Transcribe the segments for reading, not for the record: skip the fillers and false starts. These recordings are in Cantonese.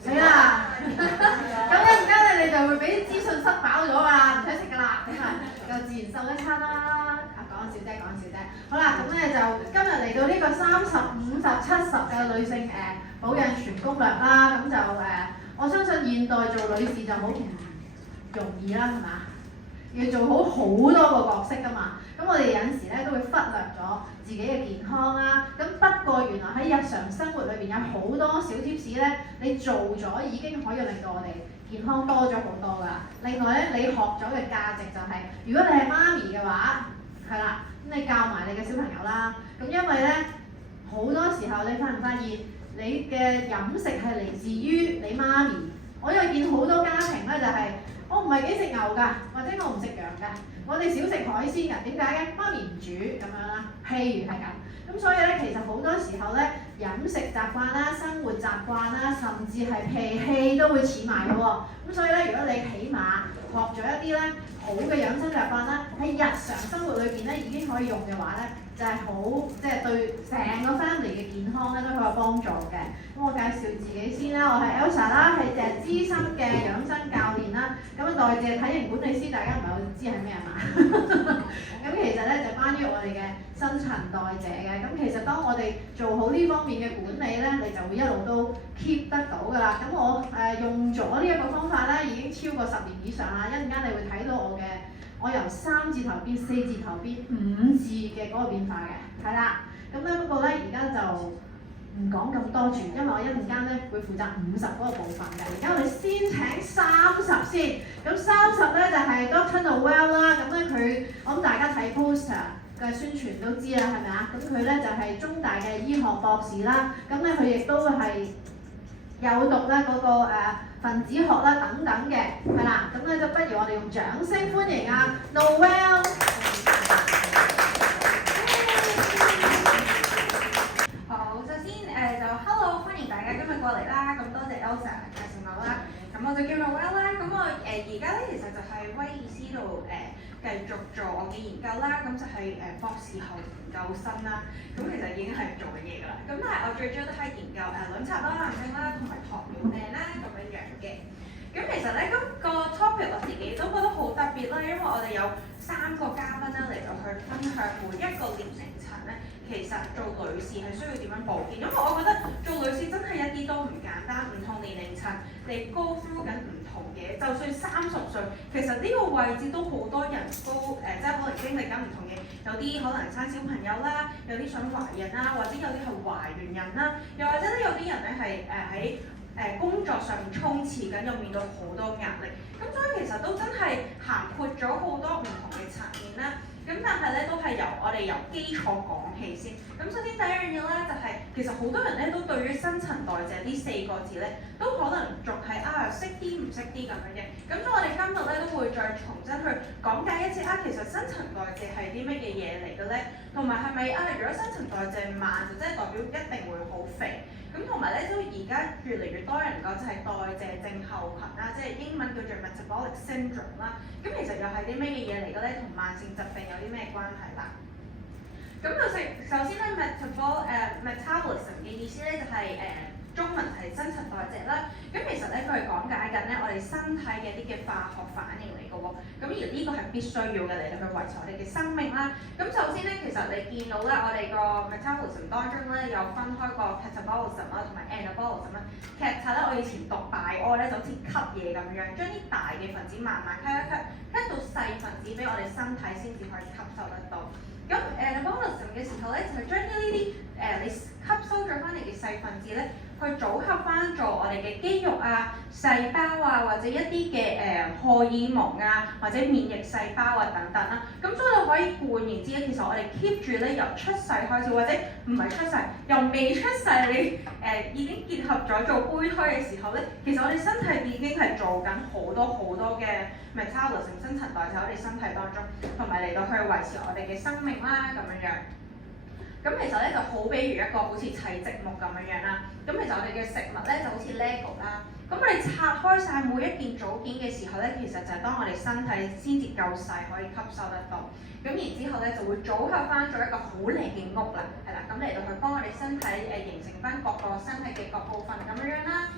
死啦！咁一陣間你就會俾資訊塞飽咗㗎啦，唔使食㗎啦，咁啊又自然瘦一餐啦。講笑啫。好啦，咁咧就今日嚟到呢個30、50、70嘅女性保養全攻略啦。咁就我相信現代做女士就好唔容易啦，係嘛？要做好好多個角色㗎嘛。咁我哋有陣時咧都會忽略咗自己嘅健康啦。咁不過原來喺日常生活裏邊有好多小貼士咧，你做咗已經可以令到我哋健康多咗好多㗎。另外咧，你學咗嘅價值就係，如果你係媽咪嘅話，係啦，咁你教埋你嘅小朋友啦。咁因為咧好多時候你發唔發現，你嘅飲食係嚟自於你媽咪。我又見好多家庭咧就係，我唔係幾食牛㗎，或者我唔食羊㗎，我哋少食海鮮㗎。點解嘅？媽咪唔煮咁樣啦，譬如係咁。咁所以咧，其實好多時候咧，飲食習慣啦、生活習慣啦，甚至係脾氣都會似埋嘅喎。咁所以咧，如果你起碼學咗一啲咧好嘅養生習慣啦，喺日常生活裏邊咧已經可以用嘅話咧，就係好即係對成個 family 嘅健康咧都好有幫助嘅。咁我介紹自己先啦，我係 Elsa 啦，係隻資深嘅養生教練啦。咁啊，代謝體型管理師，大家唔係好知係咩啊嘛？咁其實咧就關於我哋嘅新陳代謝嘅。咁其實當我哋做好呢方面嘅管理咧，你就會一路都 keep 得到㗎啦。咁我用咗呢一個方法咧，已經超過10年以上啦。一陣間你會睇到我由3字頭變4字頭變5字嘅嗰個變化嘅，係啦。咁咧不過咧而家就唔講咁多住，因為我一陣間咧會負責50嗰個部分嘅。而家我哋先請30先。咁30咧就係 Dr. Noel 啦。咁咧我諗大家睇 poster 嘅宣傳都知啦，係咪啊？咁佢咧就係中大嘅醫學博士啦。咁咧佢亦都係有讀咧嗰個分子學啦等等嘅，係啦。咁咧就不如我哋用掌聲歡迎啊 Noel。好，首先就 Hello， 歡迎大家今日過嚟啦。咁多謝 Elsa 介紹我啦。咁我就叫 Noel 啦。咁我而家咧其實就係威爾斯度繼續做我嘅研究啦。咁就係博士後研究生啦。咁其實已經係做緊嘢㗎啦。咁但係我最主要都係研究卵巢啦、癌症啦同埋糖尿病啦咁樣嘅。咁其實咧個 topic 我自己都覺得好特別啦，因為我哋有3個嘉賓咧嚟到去分享每一個年齡層咧，其實做女士係需要點樣保健。因為我覺得做女士真係一啲都唔簡單，唔同年齡層你 go through 緊唔同嘢，就算30歲，其實呢個位置都好多人都即係可能經歷緊唔同嘢，有啲可能生小朋友啦，有啲想懷孕啦，或者有啲係懷完孕啦，又或者咧有啲人咧係喺工作上面衝刺緊，又面對好多壓力，咁所以其實都真係涵括咗好多唔同嘅層面啦。咁但係咧都係我哋由基礎講起先。咁首先第一樣嘢咧就係、其實好多人咧都對於新陳代謝呢4個字咧都可能仲係識啲唔識啲咁樣嘅。咁所以我哋今日咧都會再重新去講解一次其實新陳代謝係啲乜嘢嘢嚟嘅咧，同埋係咪如果新陳代謝慢就即係代表一定會好肥。咁同埋咧都而家越嚟越多人講就係代謝症候群啦，即係英文叫做 metabolic syndrome 啦。咁其實又係啲乜嘢嘢嚟嘅咧？同慢性疾病有啲咩關係啦？咁首先咧 metabolism 嘅意思咧就係中文係新陳代謝啦。咁其實咧佢係講解緊咧我哋身體嘅一啲嘅化學反應嚟嘅喎。咁而呢個係必須要嘅嚟到去維持我哋嘅生命啦。咁首先咧其實你見到咧我哋個 metabolism 當中咧有分開個 catabolism 啦同埋 anabolism 啦。cata 咧我以前讀大屙咧就好似吸嘢咁樣，將啲大嘅分子慢慢吸到細分子俾我哋身體先至可以吸收得到。咁 anabolism 嘅時候咧，就係將呢啲你吸收咗翻嚟嘅細分子咧，去組合翻做我哋嘅肌肉細胞或者一啲嘅荷爾蒙或者免疫細胞等等啦。咁所以就可以換言之咧，其實我哋 keep 住咧由出世開始，或者唔係出世，由未出世你已經結合咗做胚胎嘅時候咧，其實我哋身體已經係做緊好多嘅 metabolism 新陳代謝喺我哋身體當中，同埋嚟到去維持我哋嘅生命啦咁樣。咁其實咧就好比如一個好似砌積木咁樣啦。咁其實我哋嘅食物咧就好似 Lego 啦。咁我哋拆開晒每一件組件嘅時候咧，其實就係當我哋身體先至夠細可以吸收得到。咁然之後咧就會組合翻做一個好靚嘅屋啦，係啦。咁嚟到去幫我哋身體形成翻各個身體嘅各部分咁樣啦。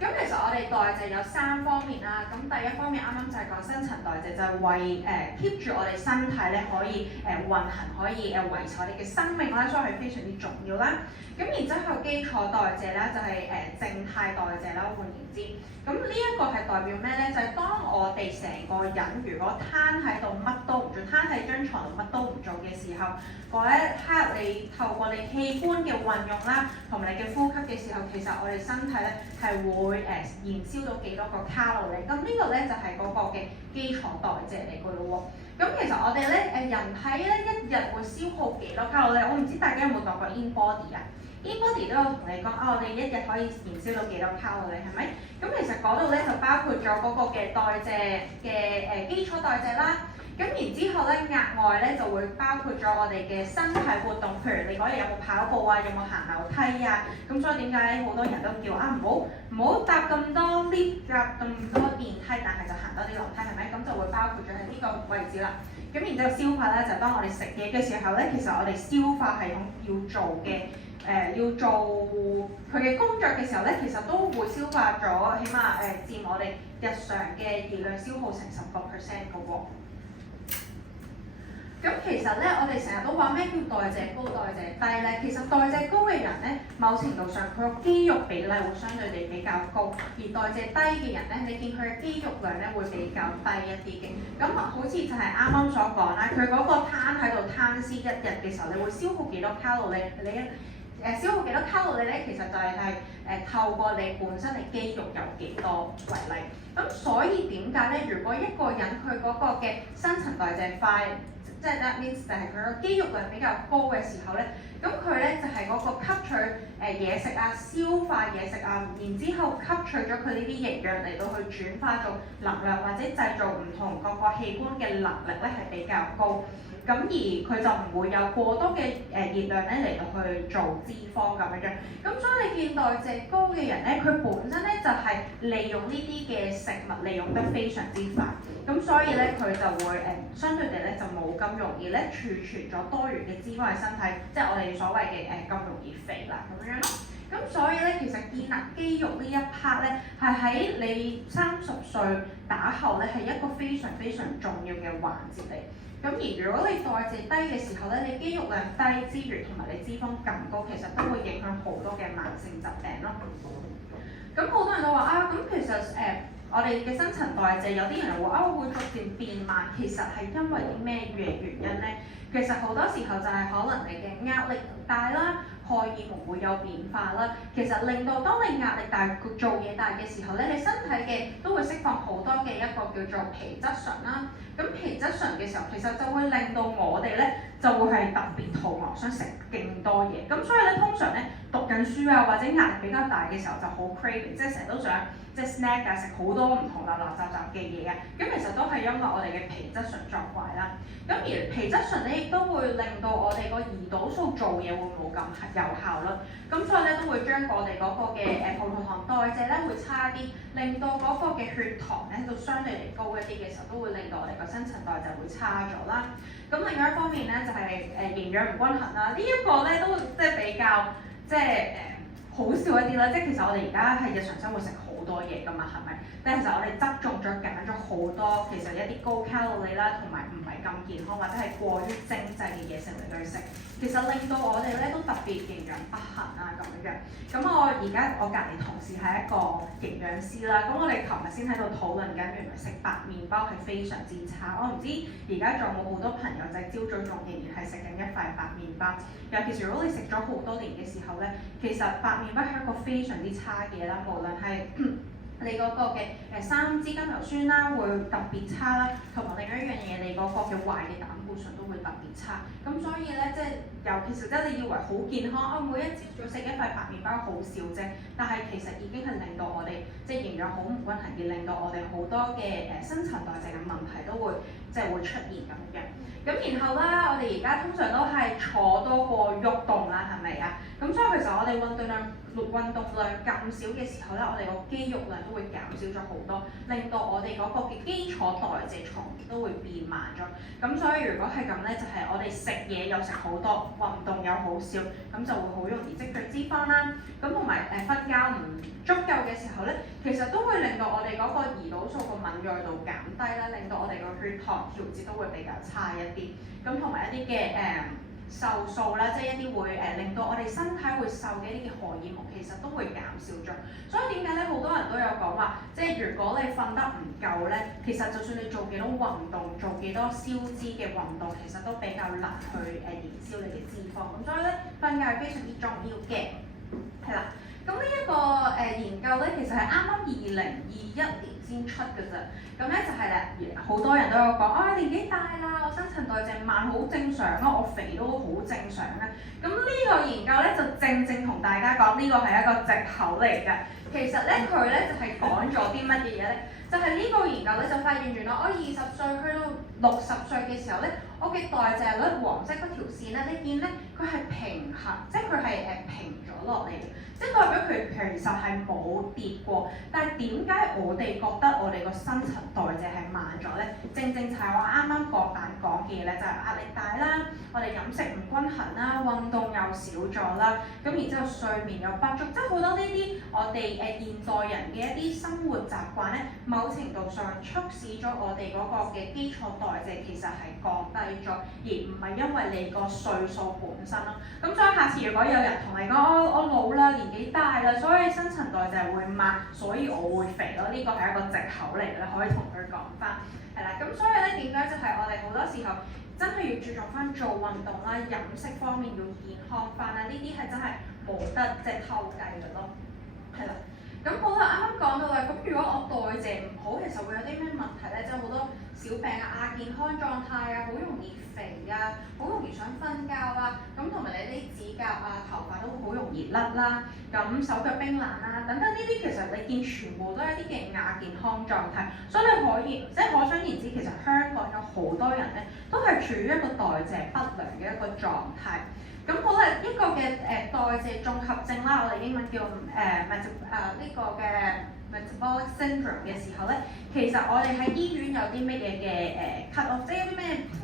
咁其實我哋代謝有3方面啦，咁第一方面啱啱就係講新陳代謝，就係為keep 住我哋身體咧可以運行，可以維持我哋嘅生命啦，所以係非常之重要啦。咁然之後基礎代謝咧就係靜態代謝啦，換言之，咁呢一個係代表咩咧？就係當我哋成個人如果攤喺度乜都唔做，攤喺張床度乜都唔做嘅時候，嗰一刻你透過你器官嘅運用啦，同埋你嘅呼吸嘅時候，其實我哋身體咧係會燃燒到幾多個卡路里，咁呢個咧就係嗰個嘅基礎代謝嚟㗎咯喎。咁其實我哋咧人體咧一日會消耗幾多卡路里？我唔知大家有冇讀過 InBody 啊？InBody 都有同你講我哋一日可以燃燒到幾多卡路里係咪？咁其實嗰度咧就包括咗嗰個嘅代謝嘅基礎代謝啦。咁然之後咧，額外咧就會包括咗我哋嘅身體活動，譬如你嗰日有冇跑步啊，有冇行樓梯啊？咁所以點解好多人都叫唔好搭咁多 lift， 搭咁多電梯，但係就行多啲樓梯係咪？咁就會包括咗喺呢個位置啦。咁然之後消化咧，就當我哋食嘢嘅時候咧，其實我哋消化系統要做嘅要做佢嘅工作嘅時候咧，其實都會消化咗，起碼佔我哋日常嘅熱量消耗成10% 嘅喎。咁其實咧，我哋成日都話咩叫代謝高、代謝低咧？其實代謝高嘅人咧，某程度上佢個肌肉比例會相對地比較高，而代謝低嘅人咧，你見佢嘅肌肉量咧會比較低一啲嘅。咁好似就係啱啱所講啦，佢嗰個攤喺度攤屍一日嘅時候，你會消耗幾多卡路里？消耗幾多卡路里咧？其實就係透過你本身嘅肌肉有幾多為例。咁所以點解咧？如果一個人佢嗰個嘅新陳代謝快，即係 that means 就係佢個肌肉量比較高嘅時候咧，咁佢咧就係嗰個吸取嘢食啊、消化嘢食啊，然之後吸取咗佢呢啲營養嚟到去轉化做能量，或者製造唔同各個器官嘅能力咧係比較高。咁而佢就唔會有過多嘅熱量咧嚟到去做脂肪咁樣。咁所以你見代謝高嘅人咧，佢本身咧就係利用呢啲嘅食物利用得非常之快。咁所以咧佢就會相對地咧就冇咁容易咧儲存咗多餘嘅脂肪喺身體，即係我哋所謂嘅咁容易肥啦咁樣咯。咁所以咧其實建立肌肉呢一 part 咧係喺你30歲打後咧係一個非常非常重要嘅環節嚟。咁而如果你代謝低嘅時候咧，你肌肉量低之餘，同埋你脂肪咁高，其實都會影響好多嘅慢性疾病咯。咁好多人都話啊，咁其實我哋嘅新陳代謝有啲人會會逐漸變慢，其實係因為啲咩原因咧？其實好多時候就係可能你嘅壓力大啦。荷爾蒙會有變化啦，其實令到當你壓力大、做嘢大嘅時候咧，你身體嘅都會釋放好多嘅一個叫做皮質醇啦。咁皮質醇嘅時候，其實就會令到我哋咧就會係特別肚餓，想食勁多嘢。咁所以咧，通常咧讀緊書啊或者壓力比較大嘅時候就好 craving， 即係成日都想即係 snack 啊，食好多唔同雜嘅嘢啊。咁其實都係因為我哋嘅皮質醇作怪啦。咁而皮質醇咧亦都會令到我哋個胰島素做嘢會冇咁有效率，咁所以咧都會將我哋嗰個嘅葡萄糖代謝咧會差啲，令到嗰個嘅血糖咧就相對嚟高一啲嘅時候，都會令到我哋個新陳代謝會差咗啦。咁另外一方面咧就係營養唔均衡啦，呢一個咧都即係比較即係好笑一啲啦，即係其實我哋而家係日常生活食好多嘢㗎嘛，係咪？但係其實我哋側重咗揀咗好多其實一啲高卡路里啦，同埋唔係咁健康或者係過於精製嘅嘢食嚟去食，其實令到我哋咧都特別營養不衡啊咁樣。咁我隔離同事係一個營養師啦，咁我哋琴日先喺度討論緊，原來食白麵包係非常之差。我唔知而家仲有冇好多朋友就係朝早仲仍然係食緊一塊白麵包，尤其是如果你食咗好多年嘅時候咧，其實白麵包係一個非常之差嘅嘢啦，無論係你嗰個嘅三脂甘油酸啦會特別差啦，同埋另一樣嘢你嗰個嘅壞嘅膽固醇都會特別差。咁所以咧，即係尤其是你以為好健康每一朝早食一塊白麵包好少啫，但係其實已經係令到我哋即係營養好唔均衡，而令到我哋好多嘅新陳代謝嘅問題都會即係會出現咁樣。咁然後啦，我哋而家通常都係坐多過喐動啦，係咪啊？咁所以其實我哋運動量咁少嘅時候咧，我哋個肌肉量都會減少咗好多，令到我哋嗰個嘅基礎代謝從而都會變慢咗。咁所以如果係咁咧，就係我哋食嘢又食好多，運動又好少，咁就會好容易積聚脂肪啦。咁同埋瞓覺唔足夠嘅時候咧，其實都會令到我哋嗰個胰島素個敏鋭度減低啦，令到我哋個血糖調節都會比較差一啲。咁同埋一啲嘅瘦素啦，即係一啲會令到我哋身體會瘦嘅一啲嘅荷爾蒙，其實都會減少咗。所以點解咧？好多人都有講話，即係如果你瞓得唔夠咧，其實就算你做幾多運動，做幾多消脂嘅運動，其實都比較難去燃燒你嘅脂肪。咁所以咧，瞓覺係非常之重要嘅，係啦。咁呢一個研究咧，其實係啱啱2021年先出嘅啫。咁咧就係咧，好多人都有講，年紀大啦，我新陳代謝慢好正常啊，我肥都好正常啊。咁呢個研究咧就正同大家講，呢個係一個藉口嚟嘅。其實咧佢咧就係講咗啲乜嘢嘢咧？就係呢個研究咧就發現原來我20歲去到60歲嘅時候咧，我嘅代謝率黃色嗰條線咧，你見咧佢係平衡，即係佢係平咗落嚟嘅。即係代表佢其實係冇跌過，但係點解我哋覺得我哋個新陳代謝係慢咗咧？正就係我啱啱講嘅嘢咧，就係壓力大啦，我哋飲食唔均衡啦，運動又少咗啦，咁然之後睡眠又不足，即係好多呢啲我哋現代人嘅一啲生活習慣咧，某程度上促使咗我哋嗰個嘅基礎代謝其實係降低咗，而唔係因為你個歲數本身咯。咁所以下次如果有人同你講我老啦，年紀大啦，所以新陳代謝會慢，所以我會肥咯。呢個係一個藉口嚟嘅，可以同佢講翻，係啦。咁所以咧，點解就係我哋好多時候真係要注重翻做運動啦，飲食方面要健康翻啦，呢啲係真係冇得即係偷雞嘅咯，係啦。咁好啦，啱啱講到啦，咁如果我代謝唔好，其實會有啲咩問題咧？即係好多小病啊、亞健康狀態啊，好容易肥啊，好容易想瞓覺啊，咁同埋你啲指甲啊、頭髮都好容易甩啦，咁手腳冰冷啦，等等呢啲其實你見全部都係一啲嘅亞健康狀態，所以你可以即係可想而知，其實香港有好多人咧都係處於一個代謝不良嘅一個狀態。咁好啦，一個嘅代謝綜合症啦，我哋英文叫呢個嘅 metabolic syndrome 嘅時候咧，其實我哋喺醫院有啲乜嘢嘅cut off，即係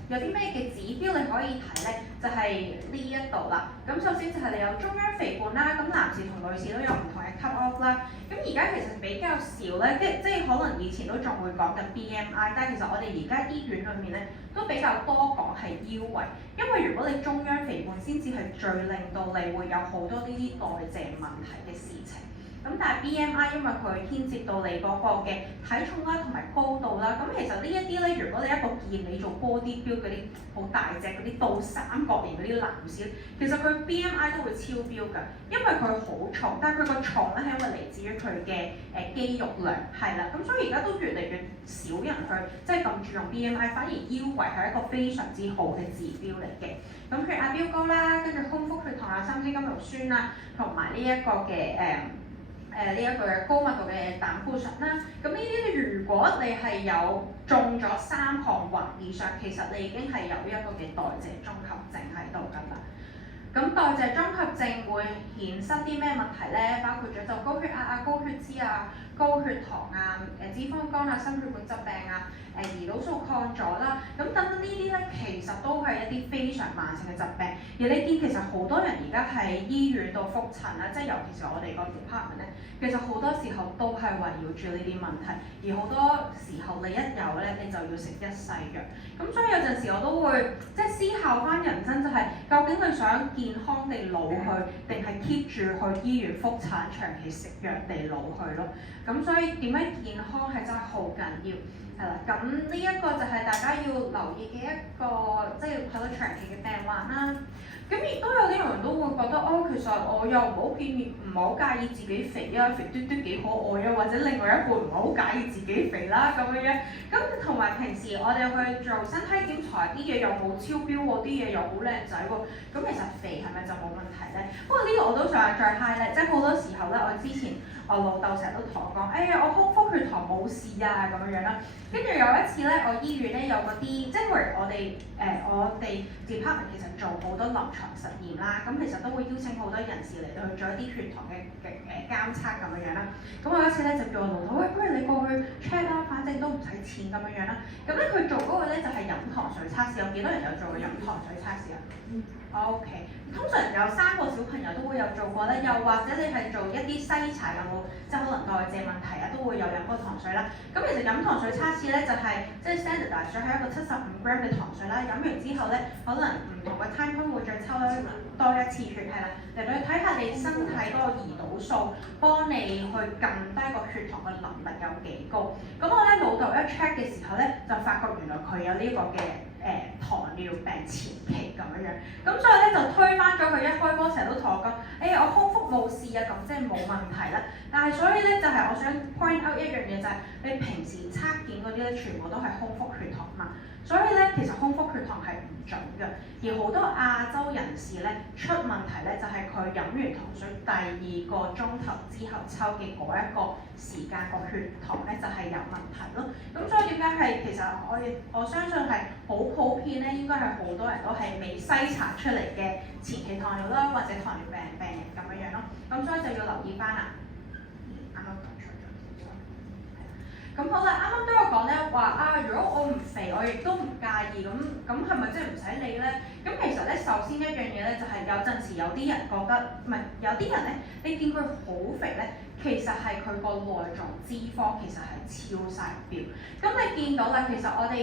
有啲咩嘅指標你可以睇咧，就係呢一度啦。咁首先就係你有中央肥胖啦，咁男士同女士都有唔同嘅 cut off 啦。咁而家其實比較少咧，即係可能以前都仲會講緊 BMI， 但係其實我哋而家醫院裏面咧都比較多講係腰圍，因為如果你中央肥胖先至係最令到你會有好多呢啲代謝問題嘅事情。咁但係 BMI 因為佢牽涉到你嗰個嘅體重啦同埋高度啦，咁其實呢一啲咧，如果你一個建議做 body build 嗰啲好大隻嗰啲倒三角形嗰啲男士，其實佢 BMI 都會超標㗎，因為佢好重，但係佢個重咧係因為嚟自於佢嘅肌肉量，係啦，咁所以而家都越嚟越少人去即係咁注重 BMI， 反而腰圍係一個非常之好嘅指標嚟嘅。咁血壓飆高啦，跟住空腹血糖啊、三脂甘油酸啦，同埋呢一個嘅呢一個高密度嘅膽固醇啦，咁呢啲如果你係有中咗3項或以上，其實你已經係有一個嘅代謝綜合症喺度㗎啦。咁代謝綜合症會衍生啲咩問題咧？包括咗就高血壓啊、高血脂啊、高血糖啊、脂肪肝啊、心血管疾病啊、胰島素抗阻啦，咁等等呢啲咧，其實都係一啲非常慢性嘅疾病。而你見其實好多人而家喺醫院度覆診啦，即係尤其是我哋個 department 咧，其實好多時候都係圍繞住呢啲問題，而好多時候你一有咧，你就要食一世藥。咁所以有陣時我都會即係思考翻人生，就係究竟你想健康地老去，定係 keep 住去醫院覆診長期食藥地老去咯。咁所以點解健康係真係好緊要，係啦。咁呢一個就係大家要留意嘅一個即係好多長期嘅病患啦。咁亦都有啲人都會覺得其實我又唔好介意自己肥啊，肥嘟嘟幾可愛啊，或者另外一半唔係好介意自己肥啦咁樣。咁同埋平時我哋去做身體檢查，啲嘢又冇超標喎，啲嘢又好靚仔喎。咁其實肥係咪就冇問題咧？不過呢個我都想再 highlight，即係好多時候咧，我之前我老豆成日都同我講，我空腹血糖冇事啊咁樣啦。跟住有一次咧，我醫院咧有嗰啲，即係我哋 department 其實做好多臨床實驗啦，咁其實都會邀請好多人士嚟到去做一啲血糖嘅監測咁樣啦。咁我有一次咧就叫我老豆，喂，不如你過去 check 啦，反正都唔使錢咁樣啦。咁咧佢做嗰個咧就係飲糖水測試，有幾多人有做過飲糖水測試啊？OK，通常有3個小朋友都會有做過咧，又或者你係做一啲篩查有冇即係可能代謝問題啊，都會有飲過糖水啦。咁其實飲糖水測試咧就係即係 standardize 咗係一個75g 嘅糖水啦。飲完之後咧，可能唔同嘅 time point 會再抽多一次血係啦，嚟到去睇下你身體嗰個胰島素，幫你去撳低個血糖嘅能力有幾高。咁我咧老豆一 check 嘅時候咧，就發覺原來佢有呢個嘅糖尿病前期咁樣，咁所以咧就推翻咗佢一開波成日都同我講，我空腹冇事啊，咁即係冇問題啦。但係所以咧就係我想 point out 一樣嘢就係，你平時測檢嗰啲咧全部都係空腹血糖嘛，所以咧其實空腹血糖係唔準嘅。而好多亞洲人士咧出問題咧就係佢飲完糖水第2個鐘頭之後抽嘅嗰一個時間個血糖咧就係有問題咯。咁所以點解係其實我相信係好普遍咧，應該係好多人都係未篩查出嚟嘅前期糖尿啦，或者糖尿病病人咁樣咯。咁所以就要留意翻啦。啱啱講錯咗。咁好啦，啱啱都有講咧話如果我唔肥，我亦都唔介意，咁係咪即係唔使理咧？咁其實咧，首先一樣嘢咧就係有陣時有啲人覺得，唔係有啲人咧，你見佢好肥咧，其實係佢個內臟脂肪其實係超晒標。咁你見到啦，其實我哋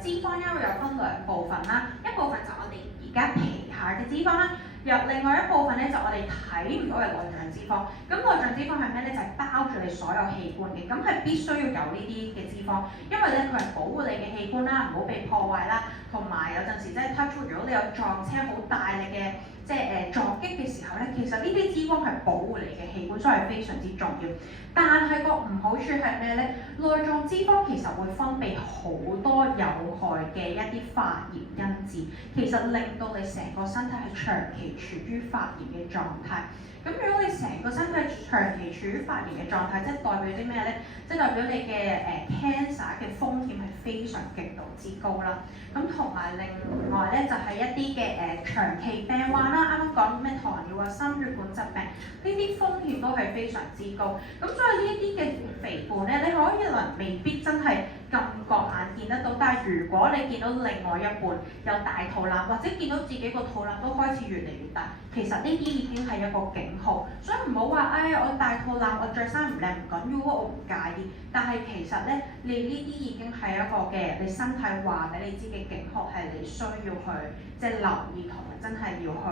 脂肪因為有分2部分啦，一部分就我哋而家皮下嘅脂肪啦。另外一部分咧就我哋睇唔到嘅內臟脂肪，咁內臟脂肪係咩咧？就係包住你所有器官嘅，咁係必須要有呢啲嘅脂肪，因為咧佢係保護你嘅器官啦，唔好被破壞啦，同埋有陣時即係 touch wood，如果你有撞車好大力嘅即係撞擊嘅時候咧，其實呢啲脂肪係保護你嘅器官，所以係非常之重要。但係個唔好處係咩咧？內臟脂肪其實會分泌好多有害嘅一啲發炎因子，其實令到你成個身體係長期處於發炎嘅狀態。咁如果你成個身體長期處於發炎嘅狀態，即係代表啲咩咧？即係代表你嘅cancer 嘅風險係非常極度之高啦。咁同埋另外咧就係一啲嘅長期病患啦，啱啱講咩糖尿啊、心血管疾病，呢啲風險都係非常之高。咁所以呢啲嘅肥胖咧，你可能未必真係咁覺眼見得到，但係如果你見到另外一半有大肚腩，或者見到自己個肚腩都開始越嚟越大，其實呢啲已經係一個警號。所以唔好話我大肚腩，我着衫唔靚唔緊要，我唔介意。但係其實咧，你呢啲已經係一個嘅你身體話俾你知嘅警號，係你需要去即係留意同埋真係要去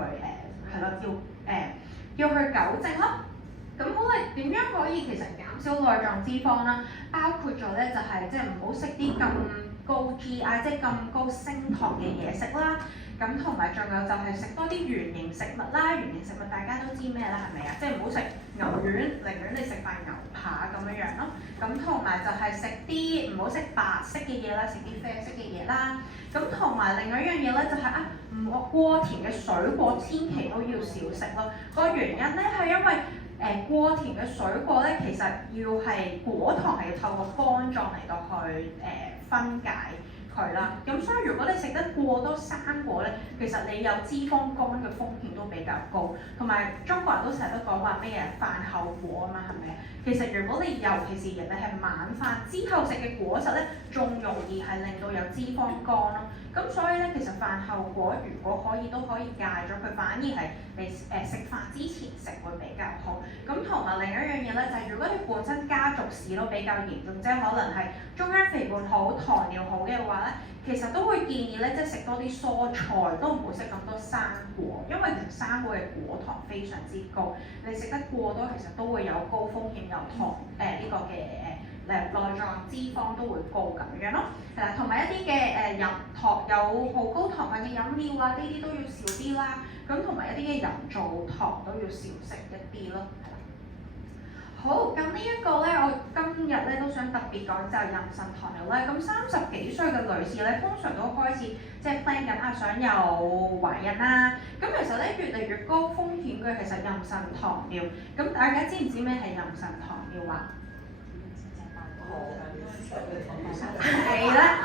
要去糾正咯。咁好啦，點樣可以其實減少內臟脂肪啦？包括咗咧就係即係唔好食啲咁高 GI 即係咁高升糖嘅嘢食啦。咁同埋仲有就係食多啲原形食物啦，原形食物大家都知咩啦，係咪啊？即係唔好食牛丸，寧願你食塊牛扒咁樣咯。咁同埋就係食啲唔好食白色嘅嘢啦，食啲啡色嘅嘢啦。咁同埋另外一樣嘢咧就係唔好過甜嘅水果，千祈都要少食咯。個原因咧係因為過甜嘅水果咧，其實要係果糖係要透過肝臟嚟到去分解佢啦。咁所以如果你食得過多生果咧，其實你有脂肪肝嘅風險都比較高。同埋中國人都成日都講話咩飯後果啊嘛，係咪啊？其實如果你尤其是人哋係晚飯之後食嘅果實咧，仲容易係令到有脂肪肝咯。咁所以咧，其實飯後果如果可以都可以戒咗佢，反而係你食飯之前食會比較好。咁同埋另一樣嘢咧，就係如果你本身家族史都比較嚴重，即係可能係中間肥胖好、糖尿好嘅話咧，其實都會建議咧，即係食多啲蔬菜，都唔好食咁多生果，因為其實生果嘅果糖非常之高，你食得過多其實都會有高風險有糖呢個嘅內臟脂肪都會高咁樣咯。係啦，同埋一啲嘅飲糖有好高糖分嘅飲料啊，呢啲都要少啲啦。咁同埋一啲嘅人造糖都要少食一啲咯。係啦。好，咁呢一個咧，我今日咧都想特別講就係妊娠糖尿咧。咁30幾歲嘅女士咧，通常都開始即係 plan 緊想有懷孕啦。咁其實咧越嚟越高風險嘅其實妊娠糖尿。咁大家知唔知咩係妊娠糖尿啊？係啦，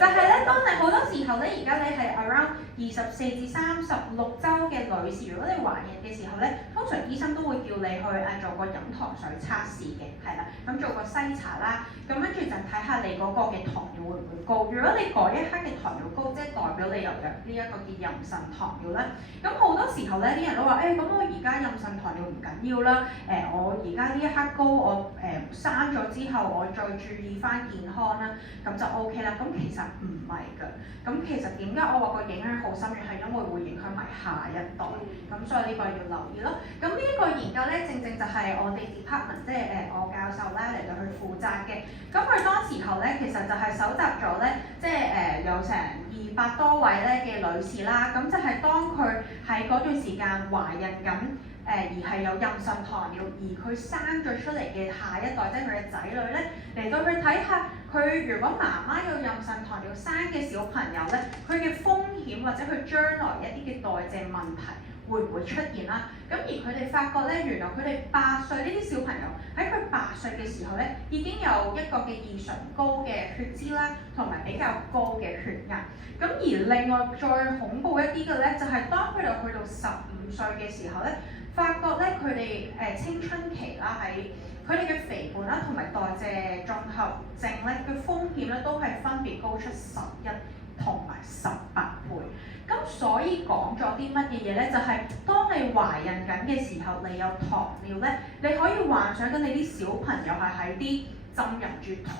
就係咧，當你好多時候咧，而家你係 around 24至36週嘅女士，如果你懷孕嘅時候咧，通常醫生都會叫你去做個飲糖水測試嘅，係啦，咁做個篩查啦，咁跟住就睇下你嗰個嘅糖尿會唔會高。如果你嗰一刻嘅糖尿高，即係代表你有呢一個叫妊娠糖尿咧。咁好多時候咧，啲人都話咁我而家妊娠糖尿唔緊要啦，我而家呢一刻高，我生咗之後我再注意翻健康啦，咁就 OK 啦。咁其實唔係㗎，咁其實點解我話個影響好深遠，係因為會影響埋下一代，咁所以呢個要留意咯。咁呢一個研究咧，正就係我哋 department 即係我教授咧嚟到去負責嘅。咁佢當時候咧，其實就係搜集咗咧，即係有成200多位咧嘅女士啦。咁就係當佢喺嗰段時間懷孕緊，而係有妊娠糖尿，而佢生咗出嚟嘅下一代，即係佢嘅仔女咧，嚟到去睇下佢如果媽媽有妊娠糖尿生嘅小朋友咧，佢嘅風險或者佢將來一啲嘅代謝問題會唔會出現啦？咁而佢哋發覺咧，原來佢哋8歲呢啲小朋友喺佢8歲嘅時候咧，已經有一個嘅異常高嘅血脂啦，同埋比較高嘅血壓。咁而另外再恐怖一啲嘅咧，就係當佢哋去到15歲嘅時候咧，發覺咧佢哋青春期啦，喺佢哋嘅肥胖啦同埋代謝綜合症咧嘅風險咧都係分別高出11同埋18倍。咁所以講咗啲乜嘢嘢咧？就係當你懷孕緊嘅時候，你有糖尿咧，你可以幻想緊你啲小朋友係喺啲浸淫住糖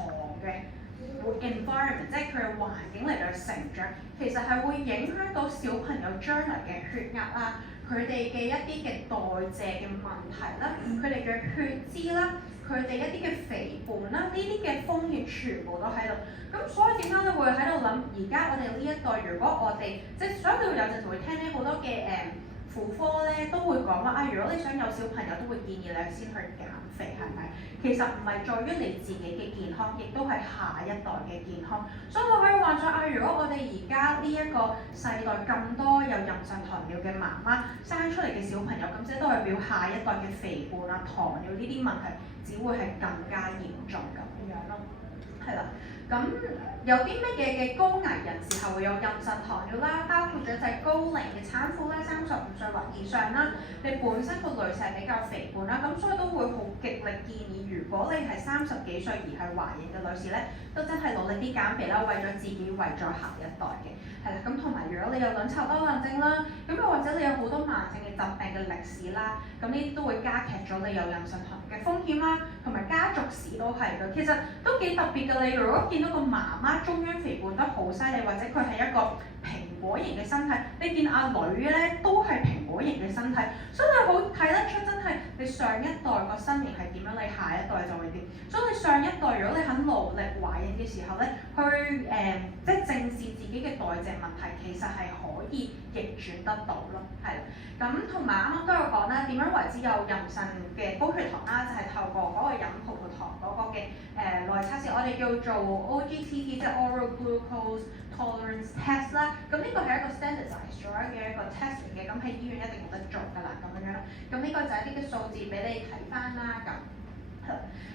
嘅environment， 即係佢嘅環境嚟到成長，其實係會影響到小朋友將來嘅血壓啦，佢哋嘅一啲嘅代謝嘅問題啦，佢哋嘅血脂啦，佢哋一啲嘅肥胖啦，呢啲嘅風險全部都喺度。咁所以點解你會喺度諗？而家我哋呢一代，如果我哋即係，所以你會有陣時會聽咧好多嘅婦科咧都會講話如果你想有小朋友，都會建議你先去減肥，係咪？其實唔係在於你自己嘅健康，亦都係下一代嘅健康。所以我可以幻想如果我哋而家呢一個世代咁多有妊娠糖尿嘅媽媽生出嚟嘅小朋友，咁即係都代表下一代嘅肥胖啊、糖尿呢啲問題，只會係更加嚴重咁樣咯。係啦。咁有啲乜嘢嘅高危人士係會有妊娠糖尿啦？包括咗就係高齡嘅產婦啦，35歲或以上啦。你本身個女性比較肥胖啦，咁所以都會好極力建議，如果你係30幾歲而係懷孕嘅女士咧，都真係努力啲減肥啦，為咗自己，為咗下一代嘅。係啦，咁同埋如果你有卵巢多囊症啦，咁又或者你有好多慢性嘅疾病嘅歷史啦，咁呢啲都會加劇咗你有妊娠糖尿嘅風險啦，同埋家族史都係嘅。其實都幾特別㗎，你如果見到個媽媽中央肥胖得好犀利，或者佢係一個蘋果型嘅身體，你見阿女咧都係蘋果型嘅身體，所以你好睇得出真係你上一代個身形係點樣，你下一代就會點。所以你上一代如果你肯努力懷孕嘅時候咧，去即係正視自己嘅代謝問題，其實係可以逆轉得到咯，係啦。咁同埋啱啱都有講啦，點樣為之有妊娠嘅高血糖啦，就係透過嗰個飲葡萄糖嗰個嘅內測試，我哋叫做 OGTT， 即係 Oral Glucose Tolerance Test 啦。咁呢個係一個 standardized 咗嘅一個 test 嚟嘅，咁喺醫院一定有得做㗎啦，咁樣咯。咁呢個就係一啲嘅數字俾你睇翻啦，咁。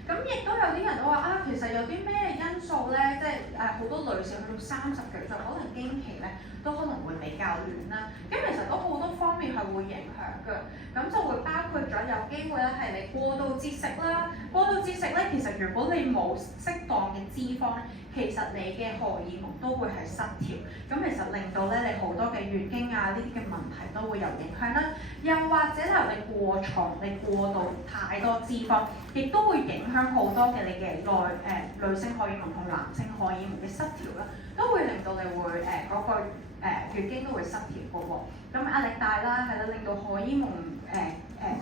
咁亦都有啲人都話其實有啲咩因素咧，即係好多女士去到30幾歲，可能經期咧都可能會比較亂啦。咁其實都好多方面係會影響㗎。咁就會包括咗有機會咧係你過度節食啦。過度節食咧，其實如果你冇適當嘅脂肪咧，其實你嘅荷爾蒙都會係失調。咁其實令到咧你好多嘅月經呢啲嘅問題都會有影響啦。又或者你過重、你過度太多脂肪，亦都會影響好多嘅你嘅女性荷爾蒙同男性荷爾蒙嘅失調啦，都會令到你會嗰個月經都會失調嘅喎。咁壓力大啦，係啦，令到荷爾蒙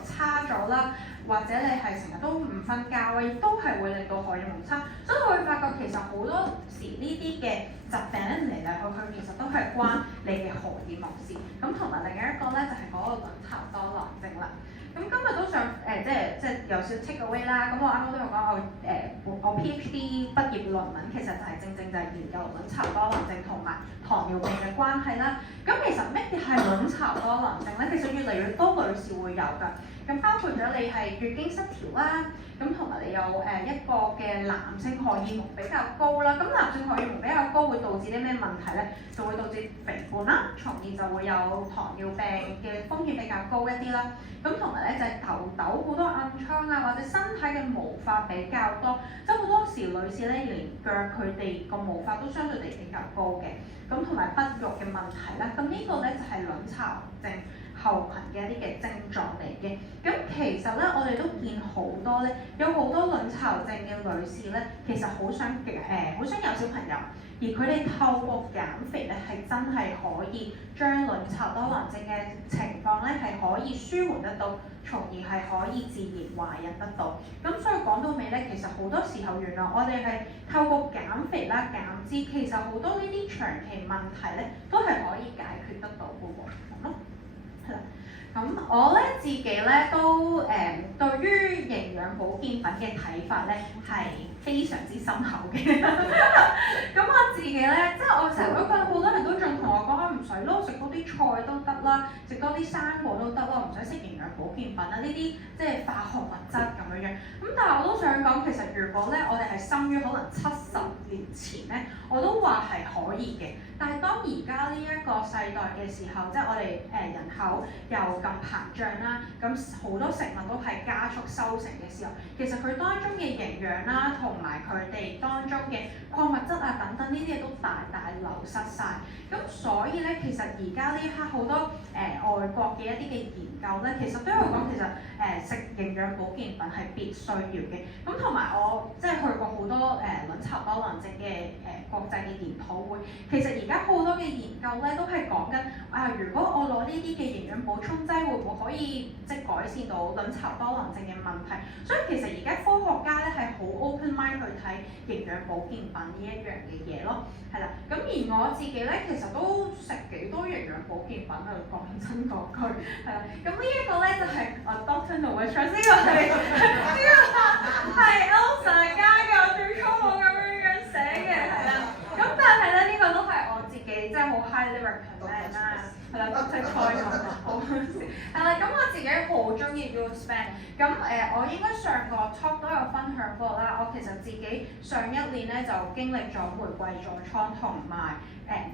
差咗啦，或者你係成日都唔瞓覺啊，亦都係會令到荷爾蒙差。所以我會發覺其實好多時呢啲嘅疾病咧嚟嚟去其實都係關你嘅荷爾蒙事。咁同埋另一個咧就係嗰個卵巢多囊症啦。咁今日都想即係有少 take away 啦。咁我啱啱都有講我 PhD 畢業論文其實就係正正就係研究卵巢多囊症同埋糖尿病嘅關係啦。咁其實咩係卵巢多囊症咧？其實越嚟越多女士會有㗎。咁包括咗你係月經失調啦，咁同埋你有一個嘅男性荷爾蒙比較高啦。咁男性荷爾蒙比較高會導致啲咩問題咧？就會導致肥胖啦，從而就會有糖尿病嘅風險比較高一啲啦。咁同埋咧就係痘痘好多暗瘡啊，或者身體嘅毛髮比較多，即係好多時女士咧連腳佢哋個毛髮都相對地比較高嘅。咁同埋不育嘅問題啦，咁呢個咧就係卵巢症後群嘅一啲嘅症狀嚟嘅。咁其實咧，我哋都見好多咧，有好多卵巢症嘅女士咧，其實好想好想有小朋友，而佢哋透過減肥咧，係真係可以將卵巢多囊症嘅情況咧係可以舒緩得到，從而係可以自然懷孕得到。咁所以講到尾咧，其實好多時候原來我哋係透過減肥啦、減脂，其實好多呢啲長期問題咧都係可以解決得到嘅喎。咁咯，係啦。咁我咧自己咧都對於營養保健品嘅睇法咧係非常之深厚嘅。咁我自己咧，即係我成日都覺得好多人都仲同我講，唔使咯，食多啲菜都得啦，食多啲生果都得啦，唔使食營養保健品啦，呢啲即係化學物質咁樣樣。咁但係我都想講，其實如果咧我哋係生於可能70年前咧，我都話係可以嘅。但係當而家呢一個世代嘅時候，即係我哋人口又咁膨脹啦，咁好多食物都係加速收成嘅時候，其實佢當中嘅營養啦，同埋佢哋當中嘅礦物質啊等等呢啲嘢都大大流失晒。咁所以咧，其實而家呢一刻好多外國嘅一啲嘅研究咧，其實都有講其實食營養保健品係必須要嘅。咁同埋我即係去過好多卵巢多囊症嘅國際嘅研討會，其實而家好多嘅研究咧都係講緊如果我攞呢啲嘅營養補充劑，會唔會可以即係改善到卵巢多囊症嘅問題？所以其實而家科學家咧係好 open mind 去睇營養保健品呢一樣嘅嘢咯，係啦。咁而我自己咧其實都食幾多營養保健品啊，講真講句係啦。咁呢一個咧就係Dr. Nourishers 呢個係 Elsa 加嘅，我最初冇咁樣寫嘅係啦。咁但係咧呢個都係我自己即係好 highly recommend 啦。係啦，即係菜咁好係啦，咁我自己好中意 U-Span。咁我應該上個 talk 都有分享過啦。我其實自己上一年咧就經歷咗玫瑰痤瘡同埋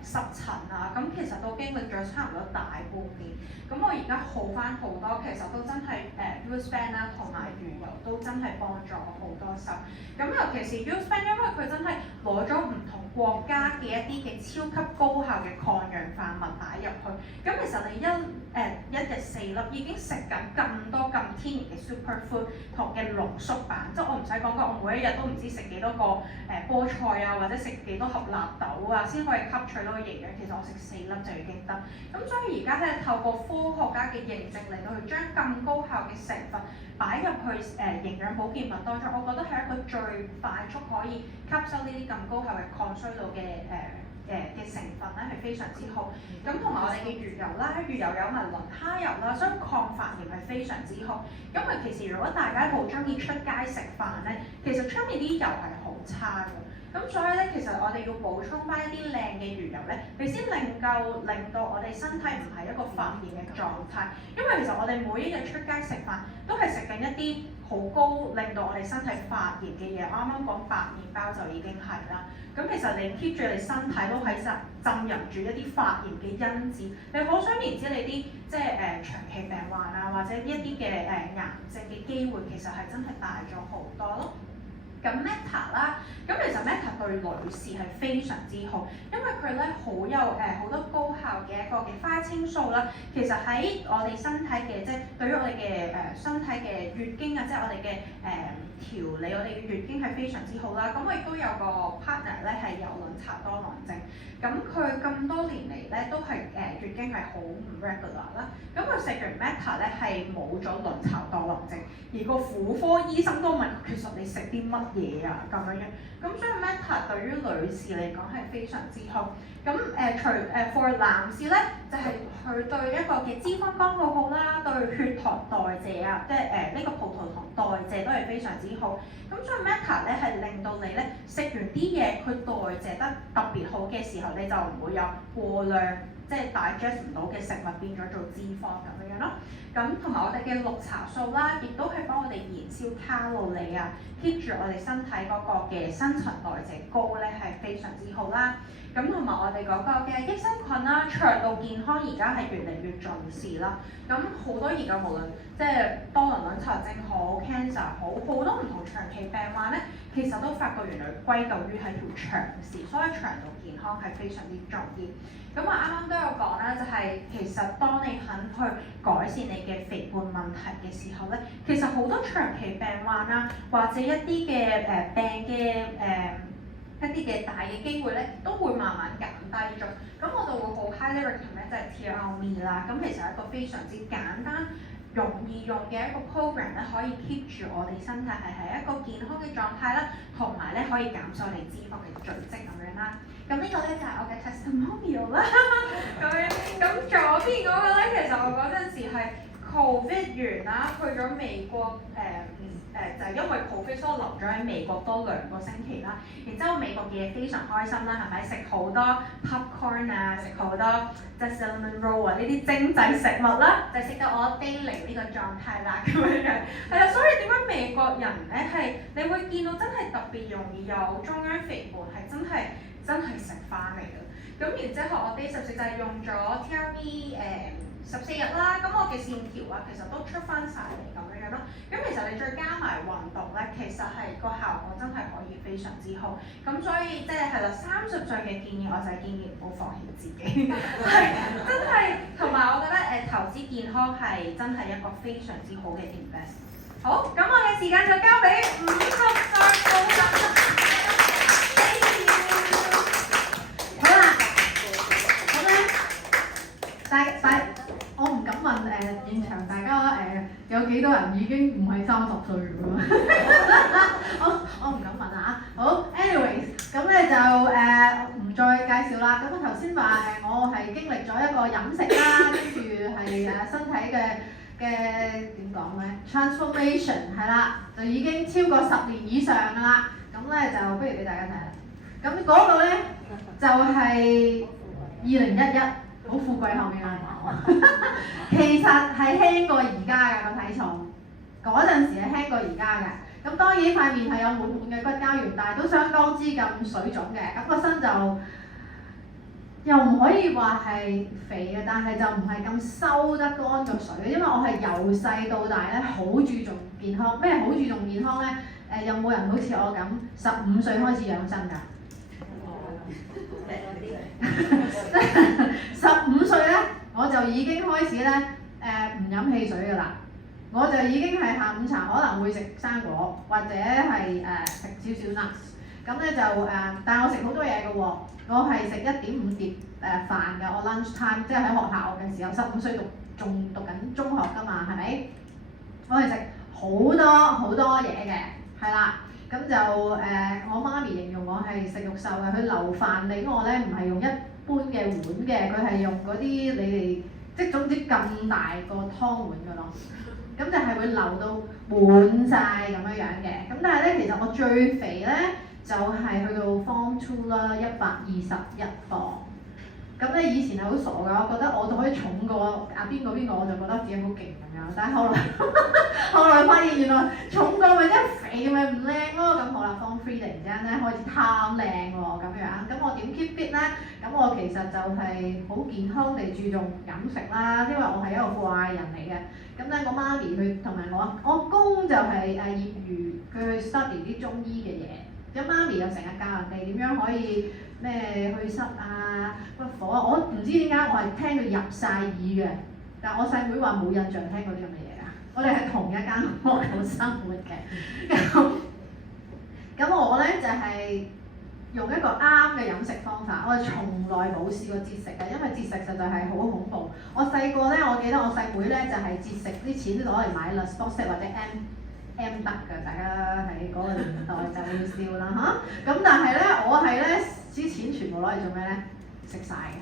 濕疹啊，咁其實都經歷咗差唔多大半年。咁我而家好翻好多，其實都真係U-Span 啦，同埋魚油都真係幫助我好多手。咁尤其是 U-Span，因為佢真係攞咗唔同國家嘅一啲嘅超級高效嘅抗氧化物擺入去。咁其實你一日4粒已經食緊咁多咁天然嘅 superfood 同嘅濃縮版，即係我唔使講過，我每一日都唔知食幾多個菠菜啊，或者食幾多盒納豆啊，先可以吸取到個營養。其實我食4粒就已經得。咁所以而家咧透過科學家嘅認證嚟到去將咁高效嘅成分擺入去營養保健品當中，我覺得係一個最快速可以吸收呢啲咁高效嘅抗衰老嘅成分咧係非常之好。咁同埋我哋嘅魚油啦，魚油有埋磷蝦油啦，所以抗發炎係非常之好。因為其實如果大家好中意出街食飯咧，其實出面啲油係好差嘅。咁所以咧，其實我哋要補充翻一啲靚嘅魚油咧，你先令到我哋身體唔係一個發炎嘅狀態。因為其實我哋每一日出街食飯都係食緊一啲好高令到我哋身體發炎嘅嘢。我啱啱講白麵包就已經係啦。咁其實你 keep 住你身體都喺浸入住一啲發炎嘅因子，你可想而知你啲即係長期病患啊，或者一啲嘅癌症嘅機會其實係真係大咗好多咯。咁 Meta 啦，咁其實 Meta 對女士係非常之好，因為佢咧好有好多高效嘅一個嘅花青素啦。其實喺我哋身體嘅即係對於我哋嘅身體嘅月經啊，即係我哋嘅調理我哋嘅月經係非常之好啦。咁我亦都有個 partner 咧係有卵巢多囊症，咁佢咁多年嚟咧都係月經係好唔 regular 啦。咁佢食完 Meta 咧係冇咗卵巢多囊症，而個婦科醫生都問其實你食啲乜嘢啊咁樣樣。咁所以 Meta 對於女士嚟講係非常之好。咁for 男士咧就係佢對一個嘅脂肪肝好好啦，對對血糖代謝啊，即係呢個葡萄糖代謝都係非常之好。咁所以 Maca 咧係令到你咧食完啲嘢，佢代謝得特別好嘅時候，你就唔會有過量即係 digest 唔到嘅食物變咗做脂肪咁樣咯。咁同埋我哋嘅綠茶素啦，亦都係幫我哋燃燒卡路里啊 ，keep 住我哋身體嗰個嘅新陳代謝高咧係非常之好啦。咁同埋我哋嗰個嘅益生菌啦，腸道健康而家係越嚟越重視啦。咁好多研究無論即係多囊卵巢症好 cancer 好多唔同長期病患咧，其實都發覺原來歸咎於係條腸事，所以腸道健康係非常之重要。咁我啱啱都有講啦，就係其實當你肯去改善你嘅肥胖問題嘅時候咧，其實好多長期病患啊，或者一啲嘅病嘅一啲嘅大嘅機會咧，都會慢慢減低咗。咁我就會好 highly recommend 就係 TLME 啦。咁其實係一個非常之簡單、容易用嘅一個 program 咧，可以 keep 住我哋身體係喺一個健康嘅狀態啦，同埋咧可以減少你脂肪嘅聚積咁樣啦。咁呢個咧就係我嘅 testimonial 啦。咁左邊嗰個咧，其實我嗰陣時係 Covid 完啦，去咗美國就係因為 Covid 所以留咗喺美國多2個星期啦。然之後美國嘅嘢非常開心啦，係咪食好多 popcorn 啊，食好多即係 cinnamon roll 啊呢啲精製食物啦，就食到我 daily 呢個狀態啦咁樣。係啦，所以點解美國人咧係你會見到真係特別容易有中央肥胖係真係食翻嚟嘅。咁然之後我 day 14就係用咗 TLME 14日啦，咁我嘅線條啊其實都出翻晒嚟咁樣咯。咁其實你再加埋運動咧，其實係個效果真係可以非常之好。咁所以即係啦，30歲嘅建議我就係建議唔好放棄自己，係真係。同埋我覺得投資健康係真係一個非常之好嘅 invest。好，咁我嘅時間就交俾50歲高達。好啦，咁咧，我唔敢問現場大家有幾多人已經唔係30歲㗎嘛？我唔敢問啊。好 ，anyways， 咁咧就唔再介紹啦。咁我頭先話我係經歷咗一個飲食啦，跟住係身體嘅點講咧 transformation 係啦，就已經超過10年以上㗎啦。咁咧就不如俾大家睇下。咁嗰個咧就係2011。好富貴後面啊！其實係輕過而家嘅個體重，嗰陣時係輕過而家嘅。咁當然塊面係有滿滿嘅骨膠原，但係都相當之咁水腫嘅。咁個身就又唔可以話係肥嘅，但係就唔係咁收得乾個水。因為我係由細到大咧好注重健康。咩好注重健康咧？有冇人好似我咁15歲開始養生㗎？15歲咧，我就已經開始咧唔飲汽水㗎啦，我就已經係下午茶可能會食生果或者係食少少 nuts， 咁咧就但係我食好多嘢㗎喎，我係食1.5碟飯㗎，我 lunch time 即係喺學校嘅時候，15歲仲讀緊中學㗎嘛，係咪？我係食好多嘢嘅，係啦，咁就我媽咪形容我係食肉獸嘅，佢留飯俾我咧唔係用一般嘅碗嘅，佢係用嗰啲你哋即總之咁大個湯碗㗎咯，咁就係會流到滿晒咁樣嘅。咁但係咧，其實我最肥咧就係去到 Form 2啦，121磅。咁咧以前係好傻㗎，我覺得我就可以重過邊個，我就覺得自己好勁咁樣。但係後來發現原來重過咪即係肥咪唔靚咯。咁好啦，Form 3突然之間咧開始貪靚喎咁樣。咁我點 keep fit 咧？咁我其實就係好健康地注重飲食啦，因為我係一個怪人嚟嘅。咁咧我媽咪佢同埋我公就係業餘，佢去 study 啲中醫嘅嘢。咁媽咪又成日教人哋點樣可以咩去濕啊、骨火啊，我唔知點解我係聽到入晒耳嘅，但係我細妹話冇印象聽過啲咁嘅嘢啊。我哋喺同一間屋度生活嘅，咁我咧就係用一個啱嘅飲食方法，我係從來冇試過節食嘅，因為節食實在係好恐怖。我細個咧，我記得我細妹咧就係節食啲錢攞嚟買 Sportset 或者 M 得㗎，大家喺嗰個年代就會笑啦嚇。咁但係咧，我係咧啲錢全部攞嚟做咩咧？食晒嘅。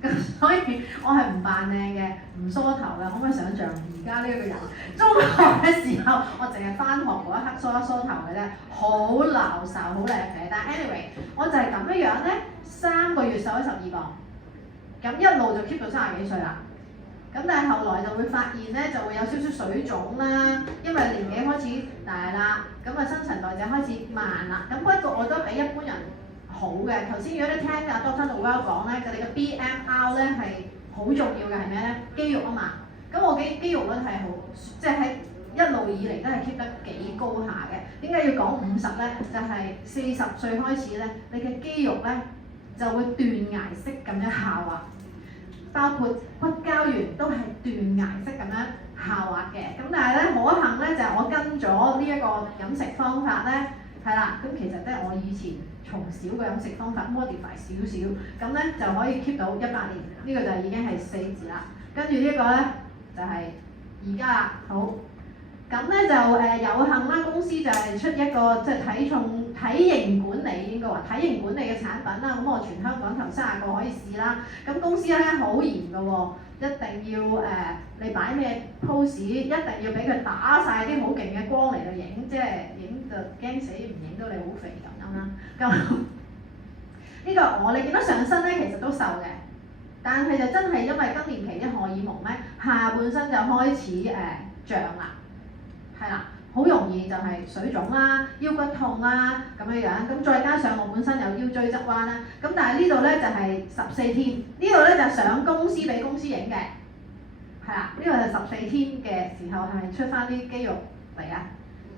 咁所以我係唔扮靚嘅，唔梳頭嘅。可唔可以想像而家呢一個人？中學嘅時候，我淨係返學嗰一刻梳一梳頭嘅啫，好流手，好靚嘅。但係 anyway，我就係咁樣咧，3個月瘦咗12磅，咁一路就 keep 到30幾歲啦。咁但係後來就會發現咧，就會有少少水腫啦，因為年紀開始大啦，咁啊新陳代謝開始慢啦。咁不過我都比一般人好嘅。頭先如果你聽阿 Doctor Noel 講咧，佢哋嘅 BMR 咧係好重要嘅，係咩咧？肌肉啊嘛。咁我肌肉率係好，即係喺一路以嚟都係 keep 得幾高下嘅。點解要講50咧？就係40歲開始咧，你嘅肌肉咧就會斷崖式咁樣下滑。包括骨膠原都係斷崖式咁樣下滑嘅，咁但係咧可幸咧就係我跟咗呢一個飲食方法咧，係啦，咁其實即係我以前從小嘅飲食方法 modify 少少，咁咧就可以 keep 到18年，呢個就已經係4字啦。跟住呢個咧就係而家啦，好，咁咧就有幸啦，公司就係出一個即係體型管理應該話體型管理嘅產品啦，咁我全香港頭30個可以試啦。咁公司咧好嚴㗎喎，一定要你擺咩 pose，一定要俾佢打晒啲好勁嘅光嚟到影，即係影就驚死唔影到你好肥咁樣啦。咁呢個你見到上身咧其實都瘦嘅，但係就真係因為更年期啲荷爾蒙咧，下半身就開始脹啦，係啦。好容易就係水腫啦、腰骨痛啦咁樣樣，咁再加上我本身有腰椎側彎啦，咁但係呢度咧就係14天，呢度咧就上公司俾公司影嘅，係啦，呢個就14天嘅時候係出翻啲肌肉嚟啊，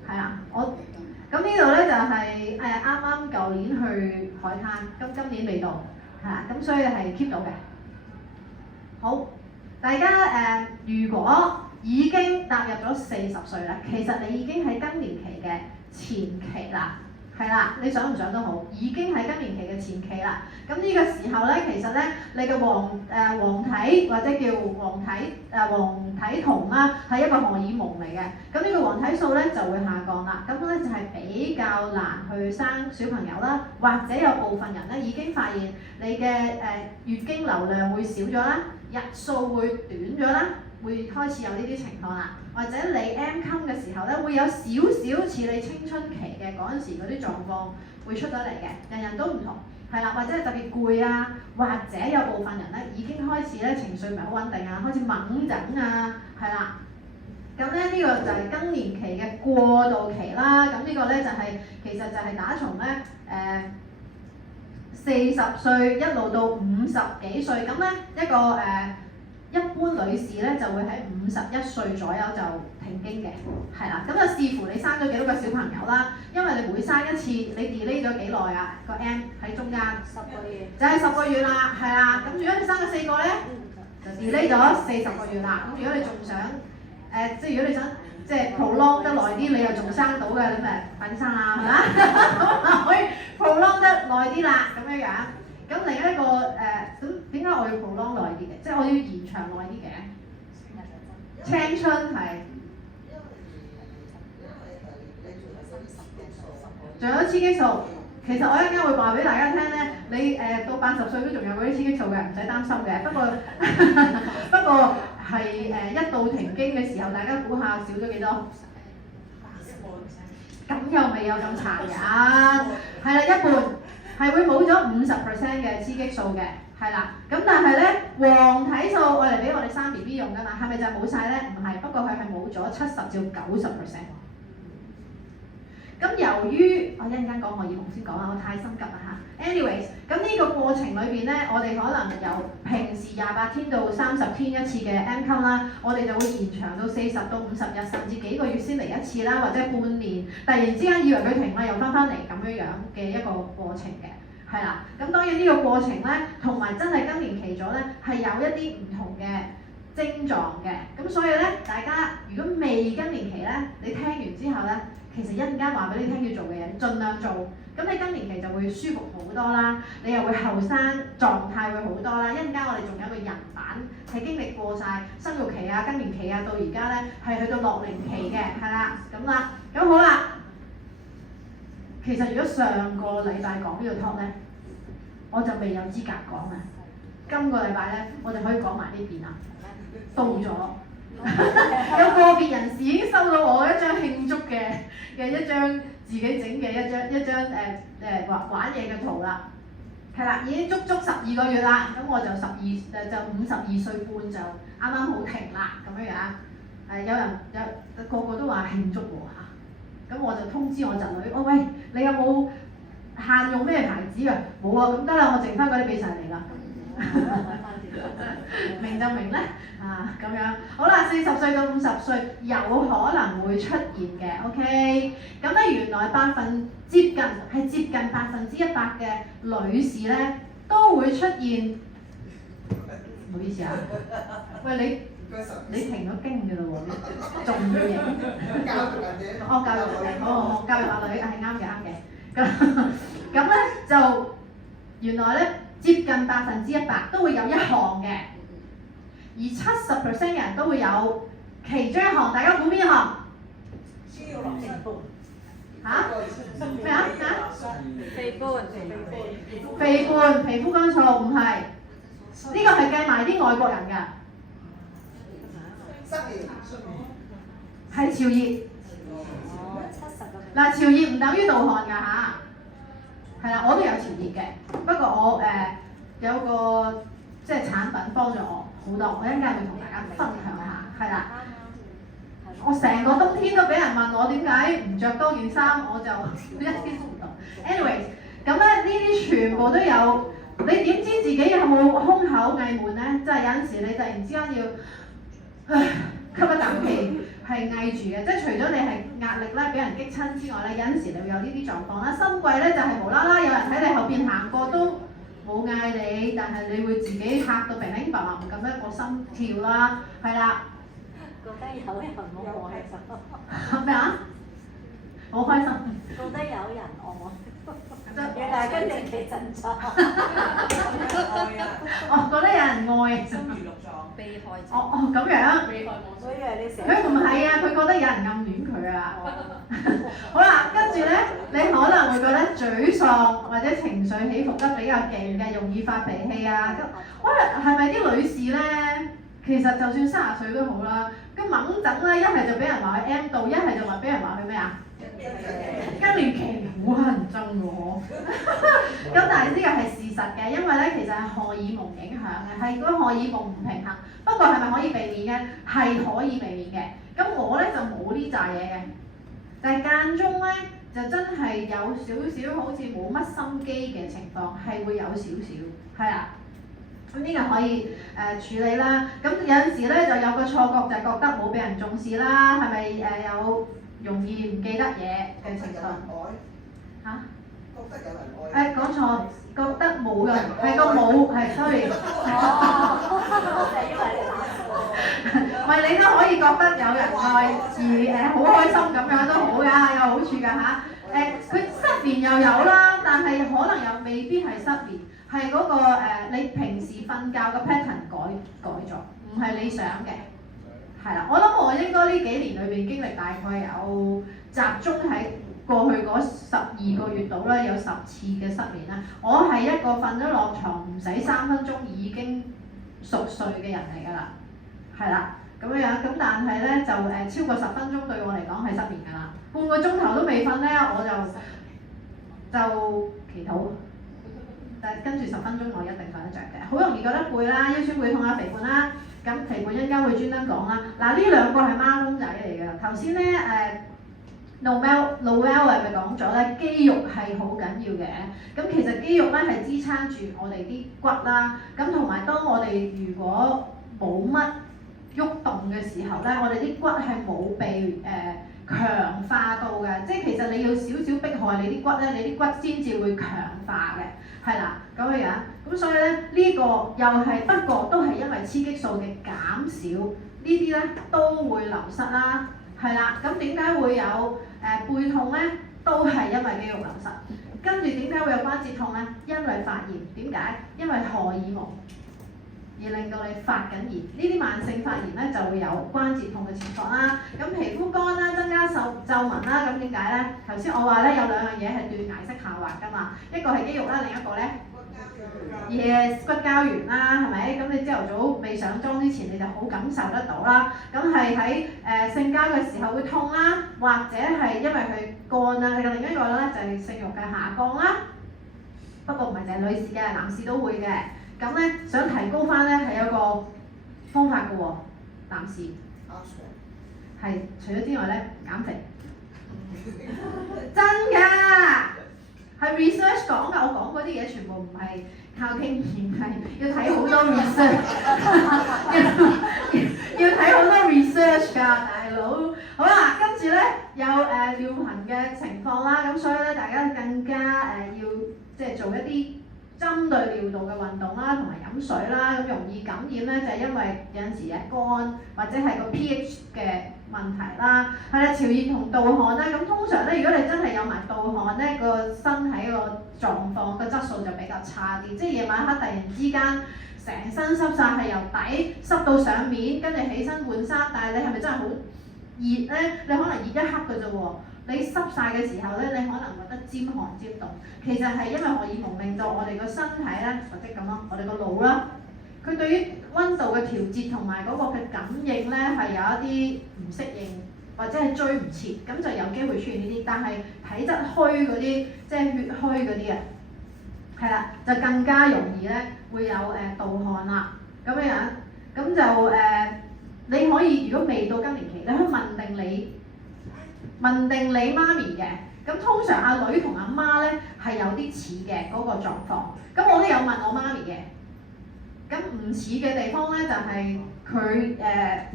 係啦，咁呢度咧就係啱啱舊年去海灘，今年未到，係啦，咁所以係 keep 到嘅。好，大家如果已經踏入咗40歲啦，其實你已經喺更年期嘅前期啦，係啦，你想唔想都好，已經喺更年期嘅前期啦。咁呢個時候咧，其實咧你嘅黃體或者叫黃體酮啦，係一個荷爾蒙嚟嘅。咁呢個黃體素咧就會下降啦，咁咧就係比較難去生小朋友啦，或者有部分人咧已經發現你嘅月經流量會少咗啦，日數會短咗啦。會開始有呢啲情況啦，或者你 M 襟嘅時候咧，會有少少似你青春期嘅嗰陣時嗰啲狀況會出咗嚟嘅，人人都唔同，係啦，或者係特別攰啊，或者有部分人咧已經開始咧情緒唔係好穩定啊，開始猛整啊，係啦，咁咧呢個就係更年期嘅過渡期啦，咁呢個咧就係其實就係打從咧40歲一路到50幾歲，咁咧一個一般女士咧就會喺51歲左右就停經嘅，係啦，咁就視乎你生咗幾多個小朋友啦，因為你每生一次，你 delay 咗幾耐啊？個 M 喺中間10個月，就係10個月啦，係啦，咁如果你生咗4個咧，就 delay 咗40個月啦。咁如果你仲想即係如果你想即係 prolong 得耐啲，你又仲生到嘅，咁咪快啲生啦，係嘛？咁可以 prolong 得耐啲啦，咁樣樣。咁另一個咁點解我要 prolong 耐啲嘅？即係我要延長耐啲嘅。青春係。仲有雌激素，其實我一陣間會話俾大家聽咧，你到80歲都仲有嗰啲雌激素嘅，唔使擔心嘅。不過係一到停經嘅時候，大家估下少咗幾多？咁又未有咁殘忍，係啦，一半。係會冇咗50% 嘅雌激素嘅，係啦。咁但係咧，黃體素我嚟俾我哋生 BB 用㗎嘛，係咪就係冇晒咧？唔係，不過佢係冇咗70至90%。咁由於我一陣間講荷爾蒙先講啦，我太心急啦嚇。anyways，咁呢個過程裏邊咧，我哋可能由平時28天到30天一次嘅 M 襟啦，我哋就會延長到40到50日，甚至幾個月先嚟一次啦，或者半年，突然之間以為佢停啦，又翻嚟咁樣樣嘅一個過程嘅，係啦。咁當然呢個過程咧，同埋真係更年期咗咧，係有一啲唔同嘅症狀嘅。咁所以咧，大家如果未更年期咧，你聽完之後咧，其實一陣間話俾你聽要做嘅嘢，盡量做，咁你更年期就會舒服好多啦，你又會後生，狀態會好多啦。一陣間我哋仲有個人版係經歷過晒生育期啊、更年期啊，到而家咧係去到樂齡期嘅，係啦，咁啦，咁好啦。其實如果上個禮拜講呢個 talk 咧，我就未有資格講啦，今個禮拜咧，我哋可以講埋呢邊啦。到咗，有個別人士已經收到我一張慶祝嘅一張自己整嘅一張玩嘢嘅圖啦。係啦，已經足12個月啦，咁我就52歲半就啱啱好停啦咁樣樣。有個個都話慶祝喎嚇，咁我就通知我侄女，喂，你有冇限用咩牌子啊？冇啊，咁得啦，我剩翻嗰啲俾晒你啦。明就明咧，咁樣。好啦，40歲到50歲有可能會出現嘅 ，OK。咁咧原來接近100%嘅女士咧都會出現，唔好意思啊，喂你停咗經嘅嘞喎，仲要影？教育下女，係啱嘅。咁咧就原來咧接近100%都會有一項嘅，而70%嘅人都會有其中一項，大家估邊一項？嚇？咩啊？肥胖，皮膚乾燥唔係，呢個係計埋啲外國人㗎。係潮熱。嗱，潮熱唔等於盜汗㗎嚇。係啦，我都有潮熱嘅，不過我有個即係產品幫咗我好多，我一陣間會同大家分享下。係啦，我成個冬天都俾人問我點解唔着多件衫，我就一啲都唔懂。anyways， 咁咧呢啲全部都有，你點知自己有冇胸口翳悶咧？即係有陣時你突然之間要吸一啖氣係翳住嘅，即係除咗你係壓力咧俾人激親之外咧，有陣時你會有呢啲狀況啦。心悸咧就係無啦啦有人喺你後邊行過都冇嗌你，但係你會自己嚇到平平白白咁一個心跳啦，係啦。覺得有人好開心。咩啊？好開心。覺得有人愛，原來跟住其振作。哦，覺得有人愛。心如鹿撞，悲開。咁樣。我以為你成日。佢唔係啊，佢覺得有人暗戀佢啊。好啦，跟住咧，你可能會覺得沮喪或者情緒起伏得比較勁嘅，容易發脾氣啊。喂，係咪啲女士咧？其實就算30歲都好啦，咁猛整咧，一係就俾人話佢 M 到，一係就話俾人話佢咩啊？更年期好乞人憎喎，咁但係呢個係事實嘅，因為咧其實係荷爾蒙影響嘅，係嗰個荷爾蒙唔平衡。不過係咪可以避免嘅？係可以避免嘅。咁我咧就冇呢扎嘢嘅，但係間中咧就真係有少少好似冇乜心機嘅情況，係會有少少，係啊。咁呢個可以處理啦。咁有陣時咧就有個錯覺就係覺得冇俾人重視啦，係咪有容易唔記得嘢嘅情況？嚇？覺得有人愛。講錯，覺得冇人係個冇係 sorry。唔係你都可以覺得有人愛而好開心咁樣都好㗎，有好處㗎嚇。佢失眠又有啦，但係可能又未必係失眠。係嗰個你平時瞓覺嘅 pattern 改咗，唔係你想嘅，係啦。我諗我應該呢幾年裏邊經歷大概有集中喺過去嗰12個月度啦，有10次嘅失眠啦。我係一個瞓咗落床唔使3分鐘已經熟睡嘅人嚟㗎啦，係啦咁樣樣。咁但係咧就超過10分鐘對我嚟講係失眠㗎啦。半個鐘頭都未瞓咧，我就祈禱。但係跟住10分鐘我一定瞓得着嘅，好容易覺得攰啦，腰酸背痛啊，肥胖啦。咁肥胖一陣間會專登講啦。嗱，呢兩個係孖公仔嚟嘅。頭先咧Noel 係咪講咗咧？肌肉係好緊要嘅。咁其實肌肉咧係支撐住我哋啲骨啦。咁同埋當我哋如果冇乜喐動嘅時候咧，我哋啲骨係冇被強化到嘅，即係其實你要少少迫害你啲骨咧，你啲骨先至會強化嘅，係啦咁嘅樣。咁所以咧呢個又係不過都係因為雌激素嘅減少，呢啲咧都會流失啦，係啦。咁點解會有背痛咧？都係因為肌肉流失。跟住點解會有關節痛咧？因為發炎。點解？因為荷爾蒙而令到你發緊炎，呢啲慢性發炎咧就會有關節痛嘅情況啦。咁皮膚乾啦，增加皺紋啦，咁點解咧？頭先我話咧有兩樣嘢係斷崖式下滑㗎嘛，一個係肌肉啦，另一個咧骨膠原啦，係咪？咁你朝頭早未上妝之前，你就好感受得到啦。咁係喺性交嘅時候會痛啦，或者係因為佢乾啦。另一個咧就係性慾嘅下降啦。不過唔係淨係女士嘅，男士都會嘅。咁咧想提高翻咧係有個方法嘅喎，男士係除咗之外咧減肥，真㗎，係 research 講㗎。我講嗰啲嘢全部唔係靠經驗，係要睇好多 research， 要睇好多 research 㗎，大佬。好啦，跟住咧有尿頻嘅情況啦，咁所以咧大家更加要即係做一啲針對尿道嘅運動啦，同埋飲水啦，咁容易感染咧就係因為有陣時係乾或者係個 pH 嘅問題啦，係啦，潮熱同盜汗啦，咁通常咧如果你真係有埋盜汗咧，個身體個狀況個質素就比較差啲，即係夜晚黑突然之間成身濕晒，係由底濕到上面，跟住起身換衫，但係你係咪真係好熱咧？你可能熱一刻嘅啫喎。你濕晒嘅時候咧，你可能覺得尖寒尖凍，其實係因為荷爾蒙令到我哋個身體咧，或者咁咯，我哋個腦啦，佢對於溫度嘅調節同埋嗰個嘅感應咧係有一啲唔適應，或者係追唔切，咁就有機會出現呢啲。但係體質虛嗰啲，即係血虛嗰啲啊，係啦，就更加容易咧會有盜汗啦，咁樣樣，咁就你可以如果未到更年期，你可以問定你媽咪嘅，咁通常阿女同阿媽咧係有啲似嘅嗰個狀況，咁我都有問我媽咪嘅，咁唔似嘅地方咧就係佢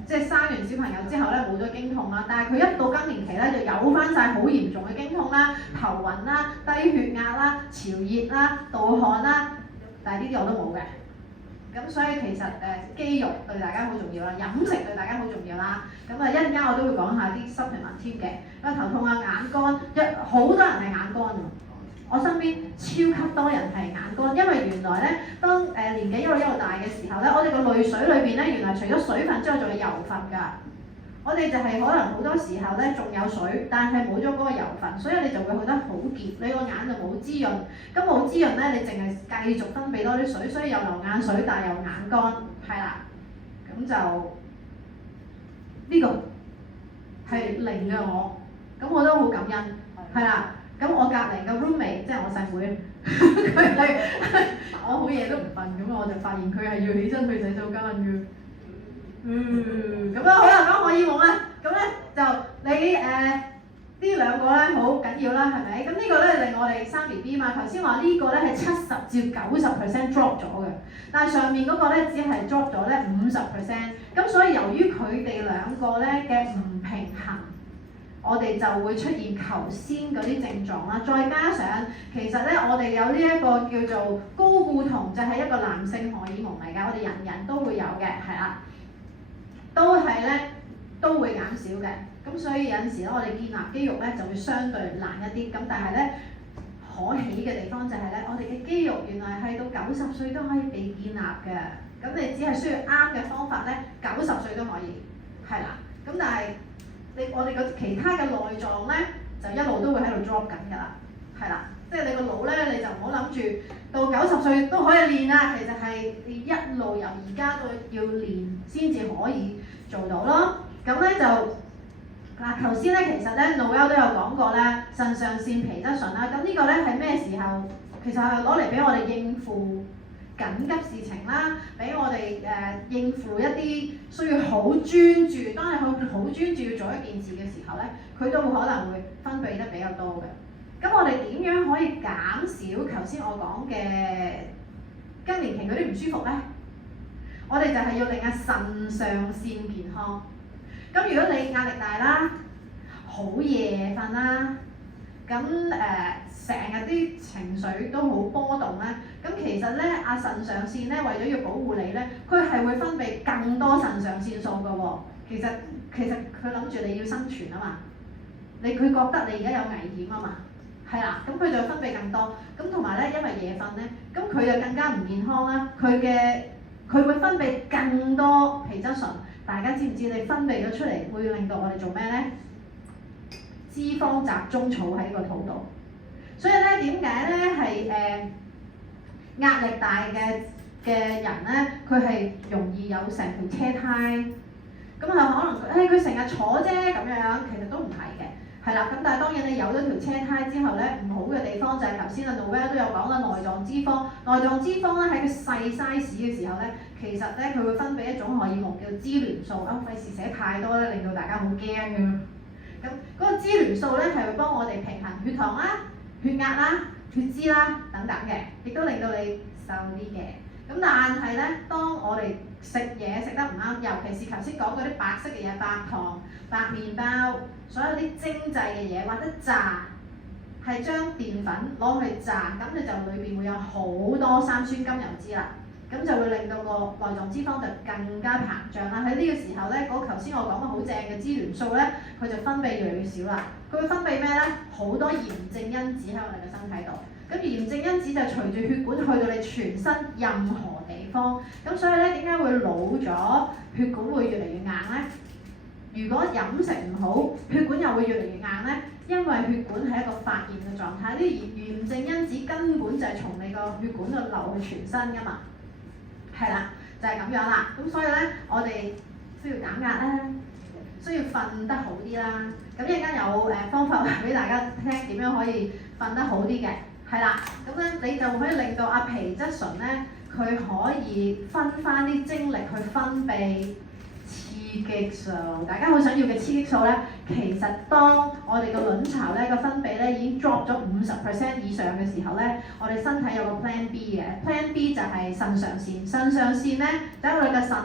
即係生完小朋友之後咧冇咗經痛啦，但係佢一到更年期咧就有翻晒好嚴重嘅經痛啦、頭暈啦、低血壓啦、潮熱啦、盜汗啦，但係呢啲我都冇嘅。咁所以其實肌肉對大家好重要啦，飲食對大家好重要啦。咁一陣間我都會講下啲 supplement 添嘅。咁頭痛啊、眼乾，好多人係眼乾㗎。我身邊超級多人係眼乾，因為原來咧，當年紀一路大嘅時候咧，我哋個淚水裏邊咧，原來除咗水分之外，仲有油分㗎。我哋就係可能好多時候咧仲有水，但係冇咗嗰個油分，所以你就會覺得好澀，你個眼就冇滋潤。咁冇滋潤咧，你淨係繼續分泌多啲水，所以又流眼水，但係又眼乾，係啦。咁就呢個係零嘅我，咁我都好感恩，係啦。咁我隔離嘅 roommate 即係我細妹，佢係我好夜都唔瞓，咁我就發現佢係要起身去洗手間嘅。咁樣好啦，講荷爾蒙啦，咁咧就你呢兩個咧好緊要啦，係咪？咁呢個咧令我哋生 BB 嘛，頭先話呢個咧係70至90% drop 咗嘅，但係上面嗰個咧只係 drop 咗咧50%，咁所以由於佢哋兩個咧嘅唔平衡，我哋就會出現頭先嗰啲症狀啦。再加上其實咧我哋有呢一個叫做睾固酮，就係一個男性荷爾蒙嚟㗎，我哋人人都會有嘅，係啦。都係咧，都會減少嘅，咁所以有陣時咧，我哋建立肌肉咧就會相對難一啲，咁但係咧可喜嘅地方就係咧，我哋嘅肌肉原來係到90歲都可以被建立嘅，咁你只係需要啱嘅方法咧，90歲都可以，係啦，咁但係我哋個其他嘅內臟咧就一路都會喺度 drop 緊㗎啦，係啦，即係你個腦咧你就唔好諗住到90歲都可以練啦，其實係你一路由而家到要練先至可以做到咯。咁咧就嗱頭先咧其實咧 Noel 都有講過咧腎上腺皮質醇啦，咁呢個咧係咩時候？其實係攞嚟俾我哋應付緊急事情啦，俾我哋應付一啲需要好專注，當你好專注要做一件事嘅時候咧，佢都可能會分泌得比較多嘅。咁我哋點樣可以減少頭先我講嘅更年期嗰啲唔舒服咧？我哋就係要令個腎上腺健康。咁如果你壓力大啦，好夜瞓啦，咁成日啲情緒都好波動咧，咁其實咧腎上腺咧為咗要保護你咧，佢係會分泌更多腎上腺素㗎喎。其實佢諗住你要生存啊嘛，佢覺得你而家有危險啊嘛。係啦，咁佢就分泌更多，咁同埋咧，因為夜瞓咧，咁佢就更加唔健康啦。佢會分泌更多皮質醇，大家知唔知你分泌咗出嚟會令到我哋做咩咧？脂肪集中儲喺個肚度，所以咧點解咧係壓力大嘅人咧，佢係容易有成條車胎。咁啊可能佢成日坐啫咁樣，其實都唔係嘅。係啦，咁但係當然你有咗條車胎之後咧，唔好嘅地方就係頭先阿 Noel 都有講啦，內臟脂肪。內臟脂肪咧喺佢細 size 嘅時候咧，其實咧佢會分泌一種荷爾蒙叫支聯素。費事寫太多咧，令到大家好驚嘅。咁嗰個支聯素咧係會幫我哋平衡血糖啦、血壓啦、血脂啦等等嘅，亦都令到你瘦啲嘅。咁但係咧，當我哋食嘢食得唔啱，尤其是頭先講嗰啲白色嘅嘢，白糖、白麵包，所有啲精製嘅嘢或者炸，係將澱粉攞去炸，咁你就裏邊會有好多三酸甘油脂啦，咁就會令到個內臟脂肪就更加膨脹啦。喺呢個時候咧，嗰頭先我講嘅好正嘅支聯素咧，佢就分泌越嚟越少啦。佢會分泌咩咧？好多炎症因子喺我哋嘅身體度。咁炎症因子就隨住血管去到你全身任何地方，咁所以咧點解會老咗血管會越嚟越硬咧？如果飲食唔好，血管又會越嚟越硬咧，因為血管係一個發炎嘅狀態，啲炎症因子根本就係從你個血管度流去全身噶嘛，係啦，就係咁樣啦。咁所以咧，我哋需要減壓啦，需要瞓得好啲啦。咁一陣間有方法話俾大家聽點樣可以瞓得好啲嘅。係啦，咁咧你就可以令到阿皮質醇咧，佢可以分翻啲精力去分泌雌激素。大家好想要嘅雌激素咧，其實當我哋個卵巢咧個分泌咧已經 drop 咗50% 以上嘅時候咧，我哋身體有個 Plan B 嘅 ，Plan B 就係腎上腺。腎上腺咧，就喺我哋嘅腎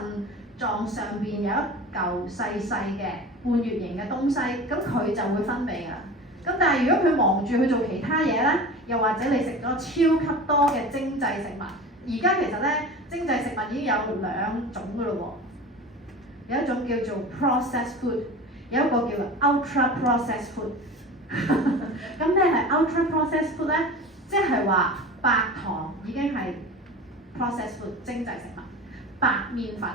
臟上邊有一嚿細細嘅半月形嘅東西，咁佢就會分泌㗎。咁但係如果佢忙住去做其他嘢咧，又或者你食咗超級多嘅精製食物，而家其實咧精製食物已經有兩種㗎咯喎，有一種叫做 processed food， 有一個叫做 ultra processed food。咁咩係 ultra processed food 咧？即係話白糖已經係 processed food 精製食物，白麵粉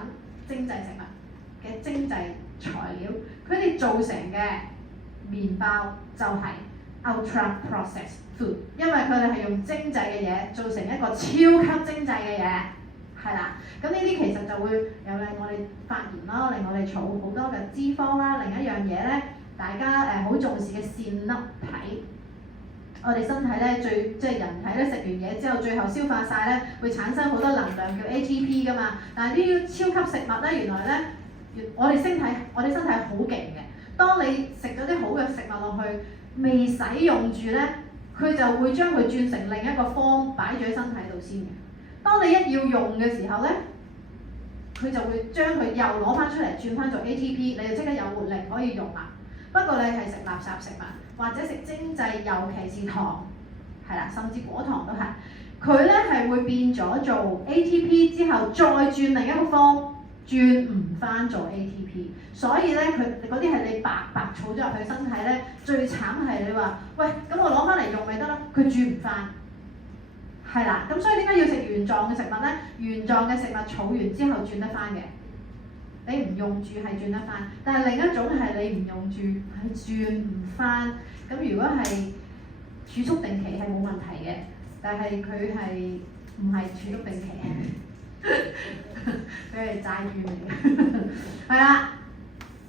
精製食物嘅精製材料，佢哋做成嘅麵包就係 ultra processed food， 因為佢哋係用精製嘅嘢做成一個超級精製嘅嘢，係啦。咁呢啲其實就會有令我哋發炎啦，令我哋儲好多嘅脂肪啦。另一樣嘢咧，大家好重視嘅線粒體。我哋身體咧即係人體咧食完嘢之後，最後消化晒咧，會產生好多能量叫 ATP 噶嘛。但係呢啲超級食物咧，原來咧我哋身體好勁嘅。當你食咗啲好嘅食物落去，未使用住咧，佢就會將佢轉成另一個方擺咗喺身體度先嘅。當你一要用嘅時候咧，佢就會將佢又攞翻出嚟轉翻做 ATP， 你就即刻有活力可以用啦。不過你係食垃圾食物或者食精製，尤其是糖，係啦，甚至果糖都係，佢咧係會變咗做 ATP 之後再轉另一個方。轉唔翻做 ATP， 所以咧佢嗰啲係你白儲咗入去身體咧，最慘係你話，喂，咁我攞翻嚟用咪得咯？佢轉唔翻，係啦，咁所以點解要食原狀嘅食物咧？原狀嘅食物儲完之後轉得翻嘅，你唔用住係轉得翻，但係另一種係你唔用住係轉唔翻。咁如果係儲蓄定期係冇問題嘅，但係佢係唔係儲蓄定期？佢係債券嚟嘅，係啦，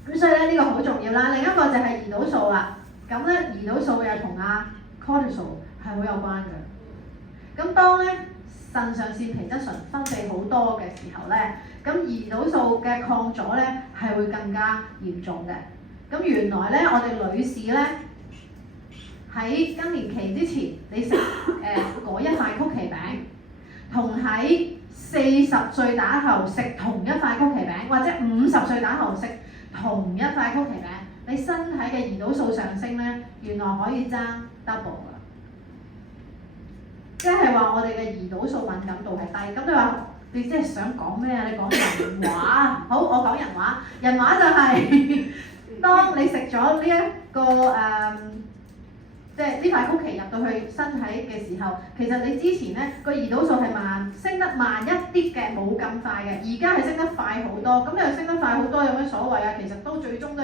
咁所以咧呢個好重要啦。另一個就係胰島素啦。咁咧胰島素又同阿 cortisol 係好有關嘅。咁當咧腎上腺皮質醇分泌好多嘅時候咧，咁胰島素嘅抗阻咧係會更加嚴重嘅。咁原來咧我哋女士咧喺更年期之前，你食嗰一塊曲奇餅，同喺40歲打後食同一塊曲奇餅，或者50歲打後食同一塊曲奇餅，你身體嘅胰島素上升咧，原來可以爭 double 㗎。即係話我哋嘅胰島素敏感度係低。咁你話你即係想講咩啊？你講人話，好，我講人話。人話就係、當你食咗呢一個即係呢塊曲奇入到去身體嘅時候，其實你之前咧個胰島素係升得慢一啲嘅，冇咁快嘅。而家係升得快好多，咁又升得快好多有咩所謂啊？其實都最終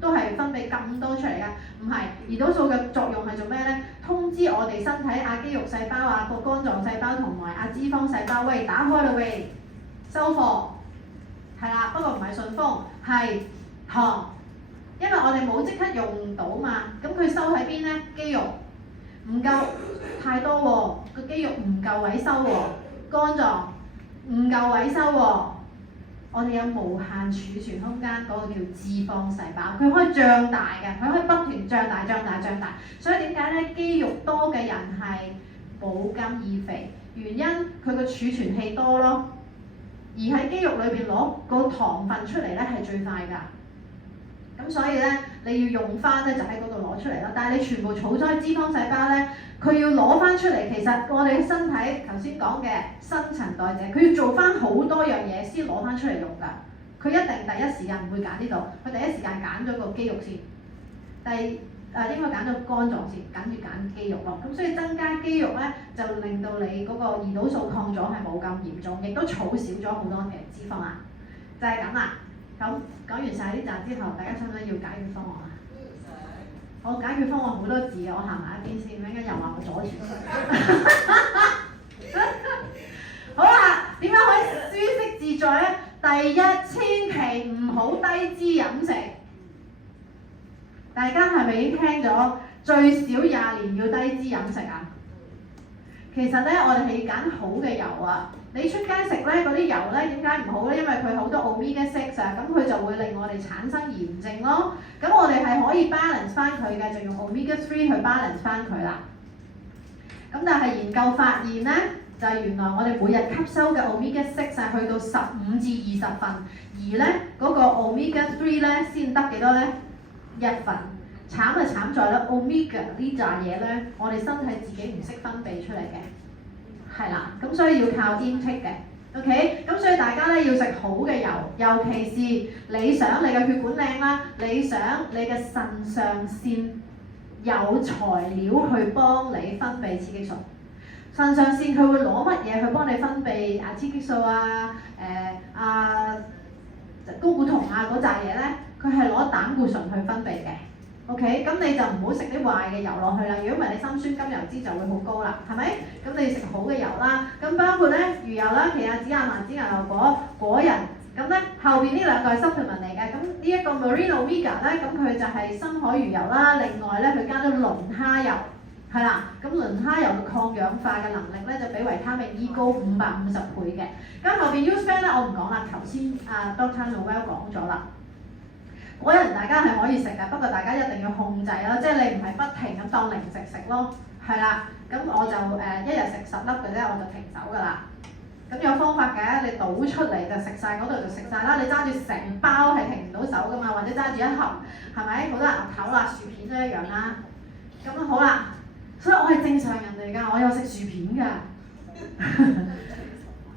都係分泌咁多出嚟㗎。唔係，胰島素嘅作用係做咩咧？通知我哋身身體肌肉細胞個肝臟細胞同埋脂肪細胞，喂打開啦喂，收貨，係啦，不過唔係順豐，係糖，因為我哋冇即刻用到嘛，咁佢收喺邊呢？肌肉唔夠太多喎，個肌肉唔夠位收喎，肝臟唔夠位收喎。我哋有無限儲存空間，嗰個叫脂肪細胞，佢可以脹大嘅，佢可以不斷脹大，所以點解咧？肌肉多嘅人係冇咁易肥，原因佢個儲存器多咯。而喺肌肉裏邊攞個糖分出嚟咧係最快㗎。咁所以咧，你要用翻咧就喺嗰度攞出嚟咯。但係你全部儲咗喺脂肪細胞咧，佢要攞翻出嚟，其實我哋嘅身體頭先講嘅新陳代謝，佢要做翻好多樣嘢先攞翻出嚟用㗎。佢一定第一時間唔會揀呢度，佢第一時間揀咗個肌肉先，應該揀咗肝臟先，跟住揀肌肉咯。咁所以增加肌肉咧，就令到你嗰個胰島素抗阻係冇咁嚴重，亦都儲少咗好多嘅脂肪啦。就係咁啦。咁講完晒呢集之後，大家想唔想要解決方案啊？好，解決方案好多字，我行埋一邊先，陣間又話我阻住佢。好啦，點樣可以舒適自在咧？第一，千祈唔好低脂飲食。大家係咪已經聽咗最少20年要低脂飲食啊？其實咧，我哋係要揀好嘅油啊！你出街食咧嗰啲油咧，點解唔好咧？因為佢好多 omega 6啊，咁佢就會令我哋產生炎症咯。咁我哋係可以 balance 翻佢嘅，就用 omega 3去 balance 翻佢啦。咁但係研究發現咧，就係原來我哋每日吸收嘅 omega 6係去到15至20份，而咧嗰個 omega 3咧先得幾多咧？1份。慘就慘在咧 omega 呢扎嘢咧，我哋身體自己唔識分泌出嚟嘅。係啦，咁所以要靠 intake 嘅 ，OK，咁所以大家咧要食好嘅油，尤其是你想你嘅血管靚啦，你想你嘅腎上腺有材料去幫你分泌雌激素。腎上腺佢會攞乜嘢去幫你分泌雌激素啊？睾固酮啊嗰扎嘢咧，佢係攞膽固醇去分泌嘅。OK， 咁你就唔好食啲壞嘅油落去啦。如果唔係，你心酸甘油脂就會好高啦，係咪？咁你要食好嘅油啦。咁包括咧魚油啦、奇亞籽、亞麻籽、牛油果、果仁。咁咧後邊呢兩個係 supplement 嚟嘅。咁呢一個 marine omega 咧，咁佢就係深海魚油啦。另外咧，佢加咗磷蝦油，係啦。咁磷蝦油嘅抗氧化嘅能力咧，就比維他命 E 高550倍嘅。咁後邊 U-span 咧，我唔講啦，頭先Dr. Noel 講咗啦。果仁大家係可以食㗎，不過大家一定要控制咯，即係你唔係不停咁當零食食咯，係啦。咁我就一日食10粒嘅啫，我就停手㗎啦。咁有方法嘅，你倒出嚟就食晒嗰度就食晒啦。你揸住成包係停唔到手㗎嘛，或者揸住一盒，係咪？好多人牛頭啦、薯片都一樣啦。咁好啦，所以我係正常人嚟㗎，我有食薯片㗎。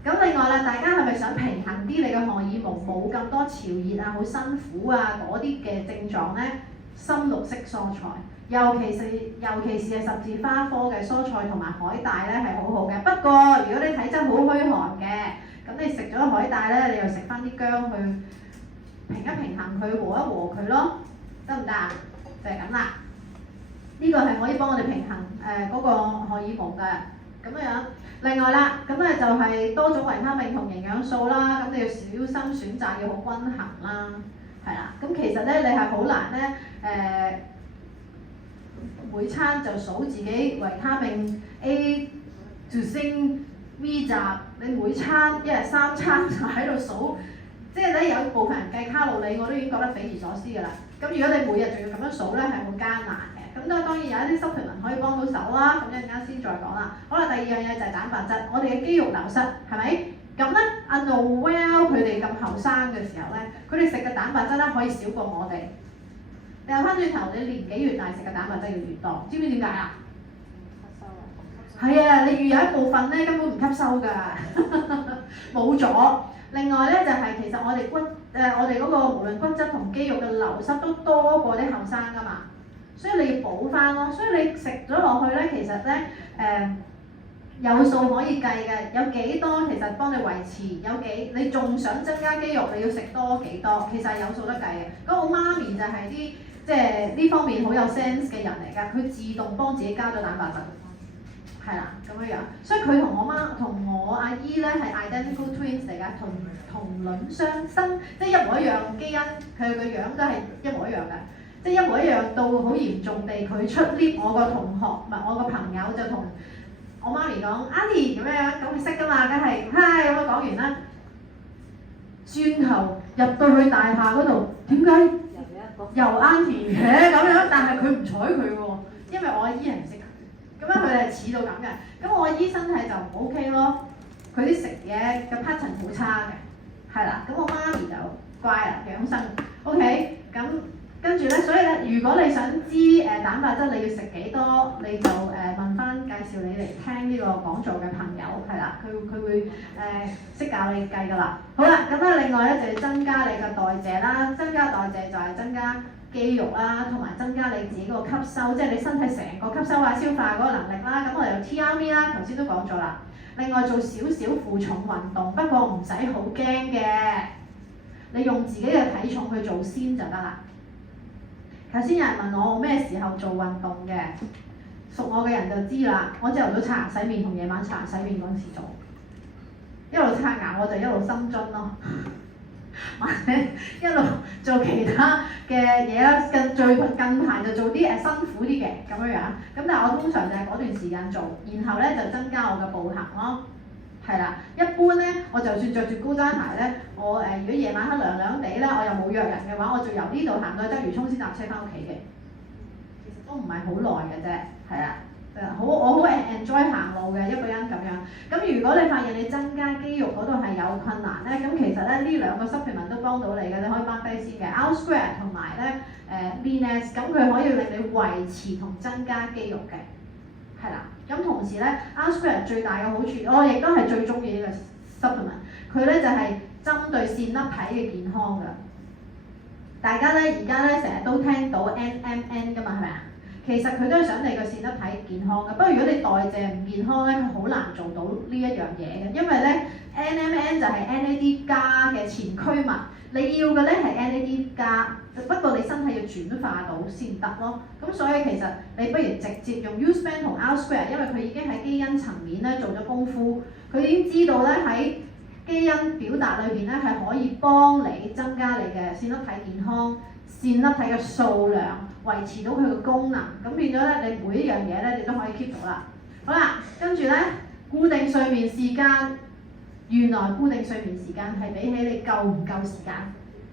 咁另外啦，大家係咪想平衡啲你嘅荷爾蒙冇咁多潮熱啊、好辛苦啊嗰啲嘅症狀咧？深綠色蔬菜，尤其是係十字花科嘅蔬菜同埋海帶咧係好好嘅。不過如果你體質好虛寒嘅，咁你食咗海帶咧，你又食翻啲薑去平一平衡佢，和一和佢咯，得唔得啊？就係咁啦。呢個係可以幫我哋平衡嗰個荷爾蒙嘅，咁樣。另外啦，咁咧就係多種維他命同營養素啦，咁你要小心選擇，要好均衡啦，係啦。咁其實咧你係好難咧每餐就數自己維他命 A to Z V 集，你每餐一日3餐就喺度數，即係咧有部分人計卡路里我都已經覺得匪夷所思㗎啦。咁如果你每日仲要咁樣數咧，係好艱難嘅。咁當然有一啲 supplement 可以幫到手啦，咁一陣間先再講啦。好啦，第二樣嘢就係蛋白質，我哋嘅肌肉流失係咪？咁咧阿 Noel 佢哋咁後生嘅時候咧，佢哋食嘅蛋白質咧可以少過我哋。你又翻轉頭，你年紀越大食嘅蛋白質要越多，知唔知點解啊？吸收係啊，你越有一部分咧根本唔吸收㗎，冇咗。另外咧就係其實我哋我哋嗰個無論骨質同肌肉嘅流失都多過啲後生㗎嘛。所以你要補翻咯，所以你食咗落去咧，其實咧有數可以計嘅，有幾多其實幫你維持，你仲想增加肌肉，你要食多幾多，其實係有數得計嘅。咁我媽咪就係啲即係呢方面好有 sense 嘅人嚟㗎，佢自動幫自己加咗蛋白質。係啦咁樣樣。所以佢同我阿姨咧係 identical twins 嚟㗎，同卵雙生，即係一模一樣基因，佢個樣都係一模一樣㗎。即係一模一樣到好嚴重地，佢出 lift 我個同學，唔係我個朋友就同我媽咪講 Auntie 咁樣，咁佢識㗎嘛，梗係嗨咁樣講完啦。轉頭入到去大廈嗰度，點解又 Auntie 嘅咁樣？但係佢唔睬佢喎，因為我阿姨係唔識佢，咁樣佢哋係似到咁嘅。咁我阿姨身體就唔 OK 咯，佢啲食嘢嘅 pattern 好差嘅，係啦。咁我媽咪就乖啦，養生 OK 咁。跟住咧，所以咧，如果你想知蛋白質你要食幾多，你就問翻介紹你嚟聽呢個講座嘅朋友，係啦，佢會識教你計㗎啦。好啦，咁咧另外咧就要增加你嘅代謝啦，增加代謝就係增加肌肉啦，同埋增加你自己個吸收，即係你身體成個吸收啊、消化嗰個能力啦。咁我哋有 TRV 啦，頭先都講咗啦。另外做少少負重運動，不過唔使好驚嘅，你用自己嘅體重去做先就得啦。頭先有人問我咩時候做運動嘅，熟我嘅人就知啦。我朝頭早刷牙洗面同夜晚刷牙洗面嗰陣時做，一路刷牙我就一路深蹲咯，或者一路做其他嘅嘢啦。近排就做啲辛苦啲嘅咁樣樣。咁但係我通常就係嗰段時間做，然後咧就增加我嘅步行咯。係啦，一般咧，我就算着住高踭鞋咧，我如果夜晚黑涼涼地咧，我又冇約人嘅話，我就由呢度行到去鰂魚涌先搭車翻屋企嘅。其實都唔係好耐嘅啫，係啦，我好 enjoy 行路嘅一個人咁樣。咁如果你發現你增加肌肉嗰度係有困難咧，咁其實咧呢兩個 supplement 都幫到你嘅，你可以 mark 低先嘅 R-Square 同埋咧Lean-S，咁佢可以令你維持同增加肌肉嘅，係啦。咁同時咧 R-Square 最大嘅好處，我亦都係最中意呢個 supplement， 佢咧就係針對線粒體嘅健康㗎。大家咧而家咧成日都聽到 NMN 㗎嘛，係咪啊？其實佢都係想你個線粒體健康嘅。不過如果你代謝唔健康咧，佢好難做到呢一樣嘢嘅，因為咧 NMN 就係 NAD 加嘅前驅物。你要嘅咧係 NAD 加，不過你身體要轉化到先得咯。咁所以其實你不如直接用 U-Span 同 R-Square， 因為佢已經喺基因層面咧做咗功夫，佢已經知道咧喺基因表達裏邊咧係可以幫你增加你嘅線粒體健康、線粒體嘅數量，維持到佢嘅功能。咁變咗咧，你每一樣嘢咧你都可以 keep 到啦。好啦，跟住咧固定睡眠時間。原來固定睡眠時間係比起你夠唔夠時間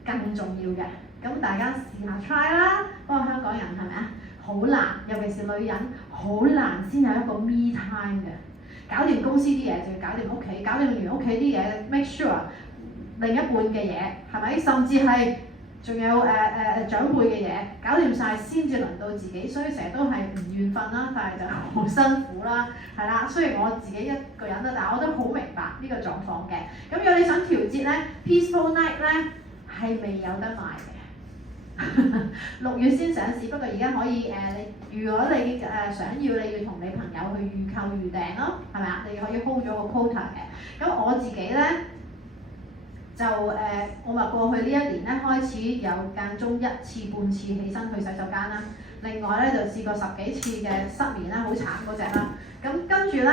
更重要嘅，咁大家試下 try 啦。不過香港人係咪啊？好難，尤其是女人，好難先有一個 me time 嘅。搞掂公司啲嘢就要搞掂屋企，搞掂完屋企啲嘢 make sure 另一半嘅嘢係咪？甚至係仲有長輩嘅嘢搞掂晒先至輪到自己，所以成日都係唔願瞓啦，但係就好辛苦啦，係啦。雖然我自己一個人啦，但係我都好明白呢個狀況嘅。咁如果你想調節咧 ，Peaceful Night 咧係未有得賣嘅，6月先上市，不過而家可以如果你想要，你要同你朋友去預購預訂咯，係咪啊？你可以 hold 咗個 quota 嘅。咁我自己咧。就我咪過去呢一年咧開始有間中1次半次起身去洗手間啦，另外咧就試過10幾次嘅失眠啦，好慘嗰隻啦。咁跟住咧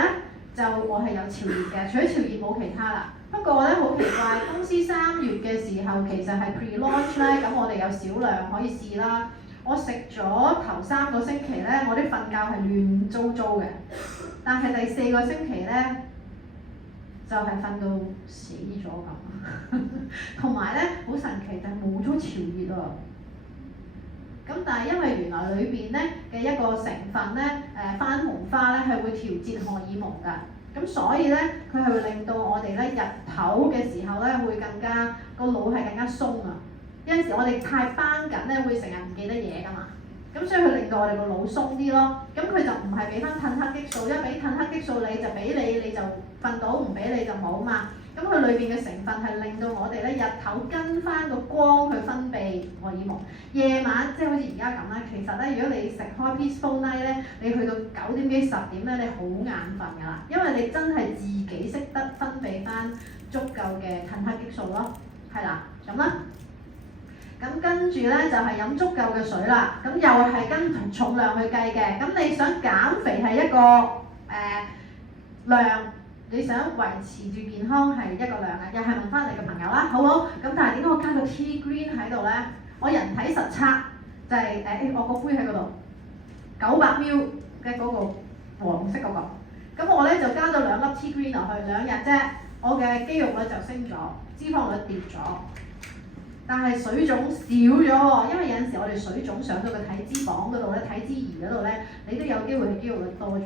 就我係有潮熱嘅，除咗潮熱冇其他啦。不過咧好奇怪，公司3月嘅時候其實係 pre-launch 咧，咁我哋有少量可以試啦。我食咗頭3個星期咧，我啲瞓覺係亂糟糟嘅，但係第4個星期咧。就係瞓到死咗咁，同埋咧好神奇就係冇咗潮熱啊！咁但係因為原來裏邊咧嘅一個成分咧，番紅花咧係會調節荷爾蒙㗎，咁所以咧佢係會令到我哋咧日頭嘅時候咧會更加個腦係更加鬆啊！有陣時我哋太繃緊咧會成日唔記得嘢㗎嘛。咁所以佢令到我哋個腦鬆啲咯，咁佢就唔係俾翻褪黑激素，一俾褪黑激素你就俾你就瞓到，唔俾你就冇嘛。咁佢裏邊嘅成分係令到我哋咧日頭跟翻個光去分泌荷爾蒙，夜晚即係好似而家咁啦。其實咧，如果你食開 Peaceful Night 咧，你去到9點幾10點咧，你好眼瞓㗎啦，因為你真係自己識得分泌翻足夠嘅褪黑激素咯，係啦，咁啦。咁跟住咧就係飲足夠嘅水啦，咁又係跟重量去計嘅。咁你想減肥係一個量，你想維持住健康係一個量嘅，又係問翻你嘅朋友啦，好唔好？咁但係點解我加個 T green 喺度咧？我人體實測就係、我個杯喺嗰度900 ml 嘅嗰個黃色嗰個，咁我咧就加咗2粒 T green 落去，2日啫，我嘅肌肉率就升咗，脂肪率跌咗。但係水腫少咗喎，因為有陣時我哋水腫上到個體脂肪嗰度咧，體脂儀嗰度咧，你都有機會係肌肉率多咗嘅。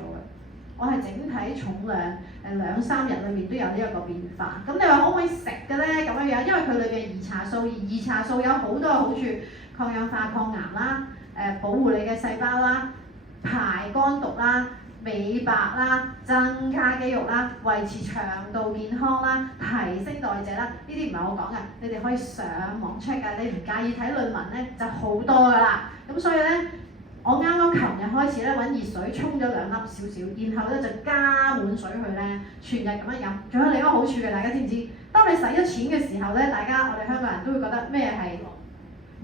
我係整體重量2-3日裏面都有呢一個變化。咁你話可唔可以食嘅咧？咁樣樣，因為佢裏邊兒茶素，而兒茶素有好多嘅好處，抗氧化、抗癌啦，保護你嘅細胞啦，排肝毒啦，美白啦，增加肌肉啦，維持腸道健康啦，提升代謝啦，呢啲唔係我講嘅，你哋可以上網 check 㗎。你唔介意睇論文咧，就好多㗎啦。咁所以咧，我啱啱琴日開始咧揾熱水沖咗2粒少少，然後咧就加滿水去咧，全日咁樣飲。仲有另一個好處嘅，大家知唔知？當你使咗錢嘅時候咧，大家我哋香港人都會覺得咩係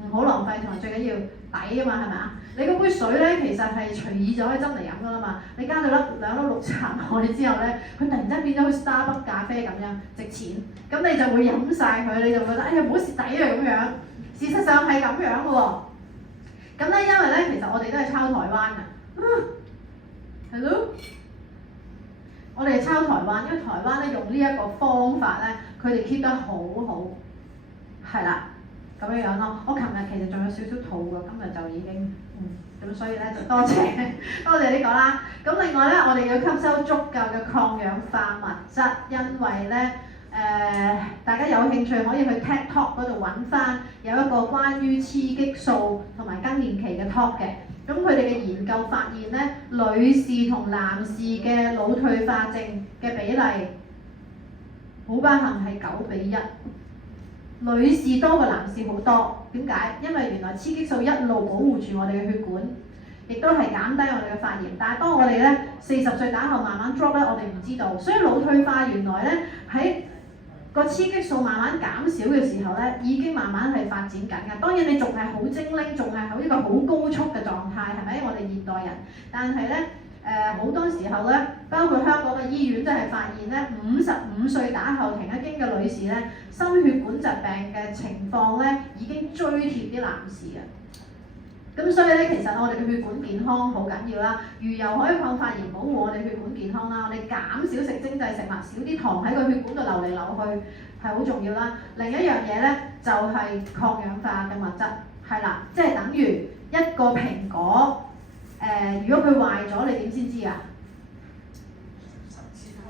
唔好浪費，同埋最緊要抵啊嘛，係咪啊？你嗰杯水咧，其實係隨意就可以斟嚟飲噶啦嘛。你加咗2粒綠茶落去之後咧，佢突然間變咗好似 Starbucks 咖啡咁樣值錢，咁你就會飲晒佢，你就覺得哎呀唔好蝕底啊咁樣。事實上係咁樣嘅喎。咁咧，因為咧，其實我哋都係抄台灣㗎。Hello， 我哋係抄台灣，因為台灣咧用呢一個方法咧，佢哋 keep 得好好，係啦。咁樣樣咯，我琴日其實仲有少少肚㗎，今日就已經咁所以咧就多謝呢個啦。咁另外咧，我哋要吸收足夠嘅抗氧化物質，因為咧大家有興趣可以去 TED Talk 嗰度揾翻有一個關於雌激素同埋更年期嘅 talk 嘅。咁佢哋嘅研究發現咧，女士同男士嘅腦退化症嘅比例好不幸係9:1。女士多過男士好多，點解？因為原來雌激素一路保護住我哋嘅血管，亦都係減低我哋嘅發炎。但係當我哋咧40歲打後慢慢 drop 咧，我哋唔知道。所以腦退化原來咧喺個雌激素慢慢減少嘅時候咧，已經慢慢係發展緊嘅。當然你仲係好精靈，仲係喺一個好高速嘅狀態，係咪？我哋現代人，但係咧好多時候咧，包括香港嘅醫院都係發現咧，55歲打後停咗經嘅女士咧，心血管疾病嘅情況咧已經追貼啲男士啊。咁所以咧，其實我哋嘅血管健康好緊要啦。魚油可以抗發炎，保護我哋血管健康啦。我哋減少食精製食物，少啲糖喺個血管度流嚟流去係好重要啦。另一樣嘢咧就係抗氧化嘅物質，係啦，即係等於一個蘋果。如果佢壞咗，你點先知啊？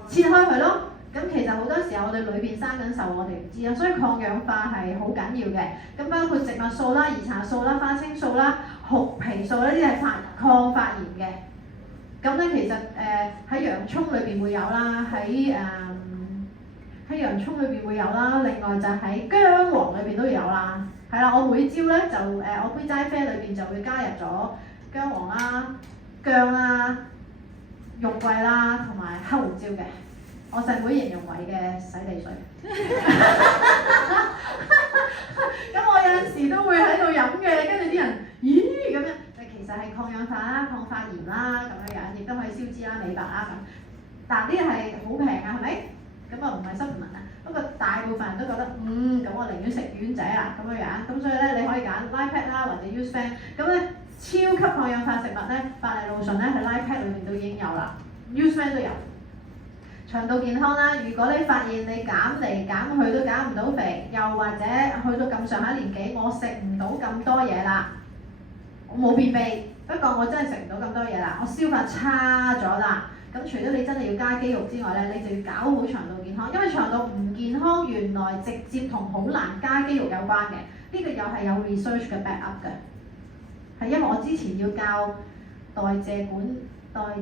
切開佢咯。咁其實好多時候我哋裏邊生緊銹，我哋唔知啊。所以抗氧化係好緊要嘅。咁包括植物素啦、兒茶素啦、花青素啦、槲皮素呢啲係抗發炎嘅。咁咧其實喺洋葱裏邊會有啦，喺洋葱裏邊會有啦。另外就喺薑黃裏邊都有啦。係啦，我每朝咧就我杯齋啡裏邊就會加入咗薑黃啦、薑啦、肉桂啦同埋黑胡椒嘅。我細妹形容為嘅洗地水。咁我有陣時都會喺度飲嘅，跟住啲人咦咁樣，就其實係抗氧化啦、抗發炎啦咁樣樣，亦都可以消脂啦、美白啦咁。但呢啲係好平啊，係咪？咁啊唔係supplement啊。不過大部分人都覺得咁我寧願食丸仔啦咁樣樣。咁所以咧你可以揀 Lipad 啦或者 Usefan。咁咧超級抗氧化食物咧，百利露醇咧喺 Lipad 裏面都已經有啦 ，Usefan 都有。腸道健康啦，如果你發現你減嚟減去都減唔到肥，又或者去到咁上下年紀，我食唔到咁多嘢啦，我冇便秘，不過我真係食唔到咁多嘢啦，我消化差咗啦。咁除咗你真係要加肌肉之外咧，你就要搞好腸道健康，因為腸道唔健康原來直接同好難加肌肉有關嘅，呢個又係有 research 嘅 back up 嘅，係因為我之前要教代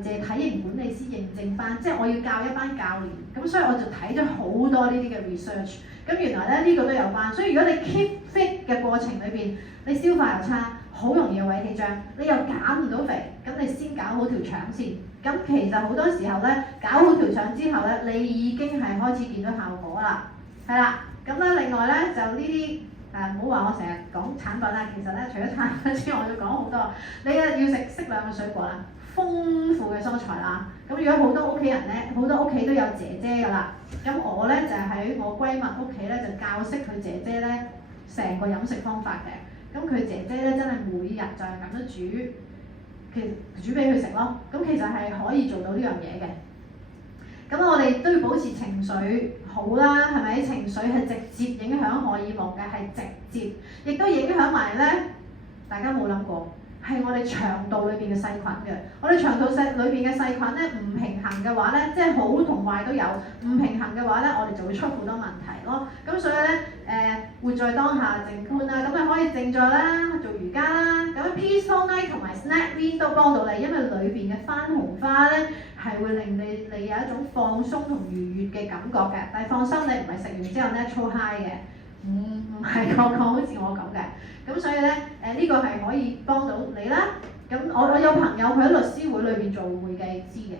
謝體型管理師認證班，即係我要教一班教練，咁所以我就睇咗好多呢啲嘅 research。咁原來咧呢個都有關，所以如果你 keep fit 嘅過程裏邊，你消化又差，好容易有胃氣脹，你又減唔到肥，咁你先搞好條腸先。咁其實好多時候咧，搞好條腸之後咧，你已經係開始見到效果啦。係啦，咁咧另外咧就呢啲唔好話我成日講產品啦，其實咧除咗產品之外，我要講好多。你要食適量嘅水果啦，豐富嘅蔬菜啦。咁如果好多屋企人咧，好多屋企都有姐姐㗎啦。咁我咧就喺我閨蜜屋企咧就教識佢姐姐咧成個飲食方法嘅。咁佢姐姐咧真係每日就係咁樣煮，其實煮俾佢食咯。咁其實係可以做到呢樣嘢嘅。咁我哋都要保持情緒好啦，係咪？情緒係直接影響荷爾蒙嘅，係直接，亦都影響埋咧。大家冇諗過？係我哋腸道裏邊嘅細菌嘅，我哋腸道裏邊嘅細菌咧唔平衡嘅話咧，即係好同壞都有。唔平衡嘅話咧，我哋就會出好多問題咯。咁所以咧，活在當下靜觀啦，咁你可以靜坐啦，做瑜伽啦。咁 Peaceful Night 同埋 Snack Weed 都幫到你，因為裏邊嘅番紅花咧係會令你有一種放鬆同愉悅嘅感覺嘅。但係放心，你唔係食完之後 natural high 嘅，唔係個個好似我咁嘅。咁所以咧，呢個係可以幫到你啦。咁我有朋友佢喺律師會裏邊做會計師嘅，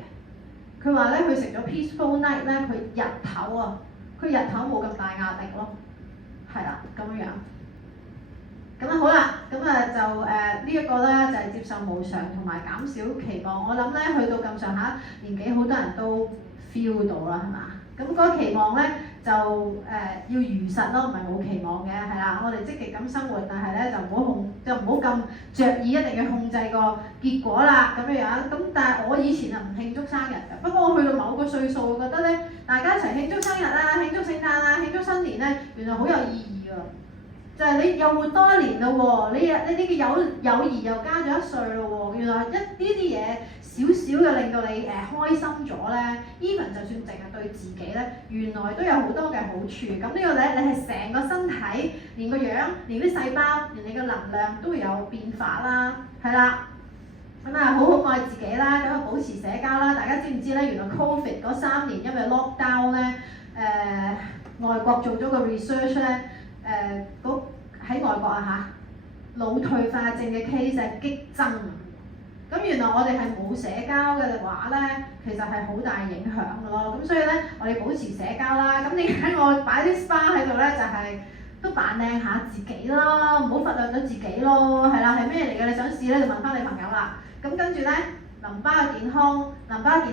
佢話咧佢食咗 Peaceful Night 咧，佢日頭啊，佢日頭冇咁大壓力咯。係啦，咁樣。咁啊好啦，咁啊就呢一個咧就係接受無常同埋減少期望。我諗咧去到咁上下年紀，好多人都 feel 到啦，係嘛？咁嗰個期望咧就要如實咯，唔係冇期望嘅，係啦。我哋積極咁生活，但係咧就唔好咁着意，一定要控制個結果啦咁樣樣。咁但係我以前啊唔慶祝生日嘅，不過我去到某個歲數，我覺得咧大家一齊慶祝生日啊、慶祝聖誕啊、慶祝新年咧，原來好有意義㗎。就係你又活多一年咯喎，你呢個友誼又加咗1歲咯喎，原來呢啲嘢少少嘅令到你開心咗咧 ，even 就算淨係對自己咧，原來都有好多嘅好處。咁呢個咧，你係成個身體，連個樣，連啲細胞，連你嘅能量都會有變化啦，係啦。咁啊，好好愛自己啦，咁啊保持社交啦。大家知唔知咧？原來 Covid 嗰3年因為 lockdown 咧，外國做咗個 research 咧。喺外國啊嚇，腦退化症嘅 case 係激增。咁原來我哋係冇社交嘅話咧，其實係好大影響嘅咯。咁所以咧，我哋保持社交啦。咁點解我擺啲 SPA 喺度咧？就係都扮靚下自己咯，唔好忽略咗自己咯。係啦，係咩嚟嘅？你想試咧就問翻你朋友啦。咁跟住咧，淋巴嘅健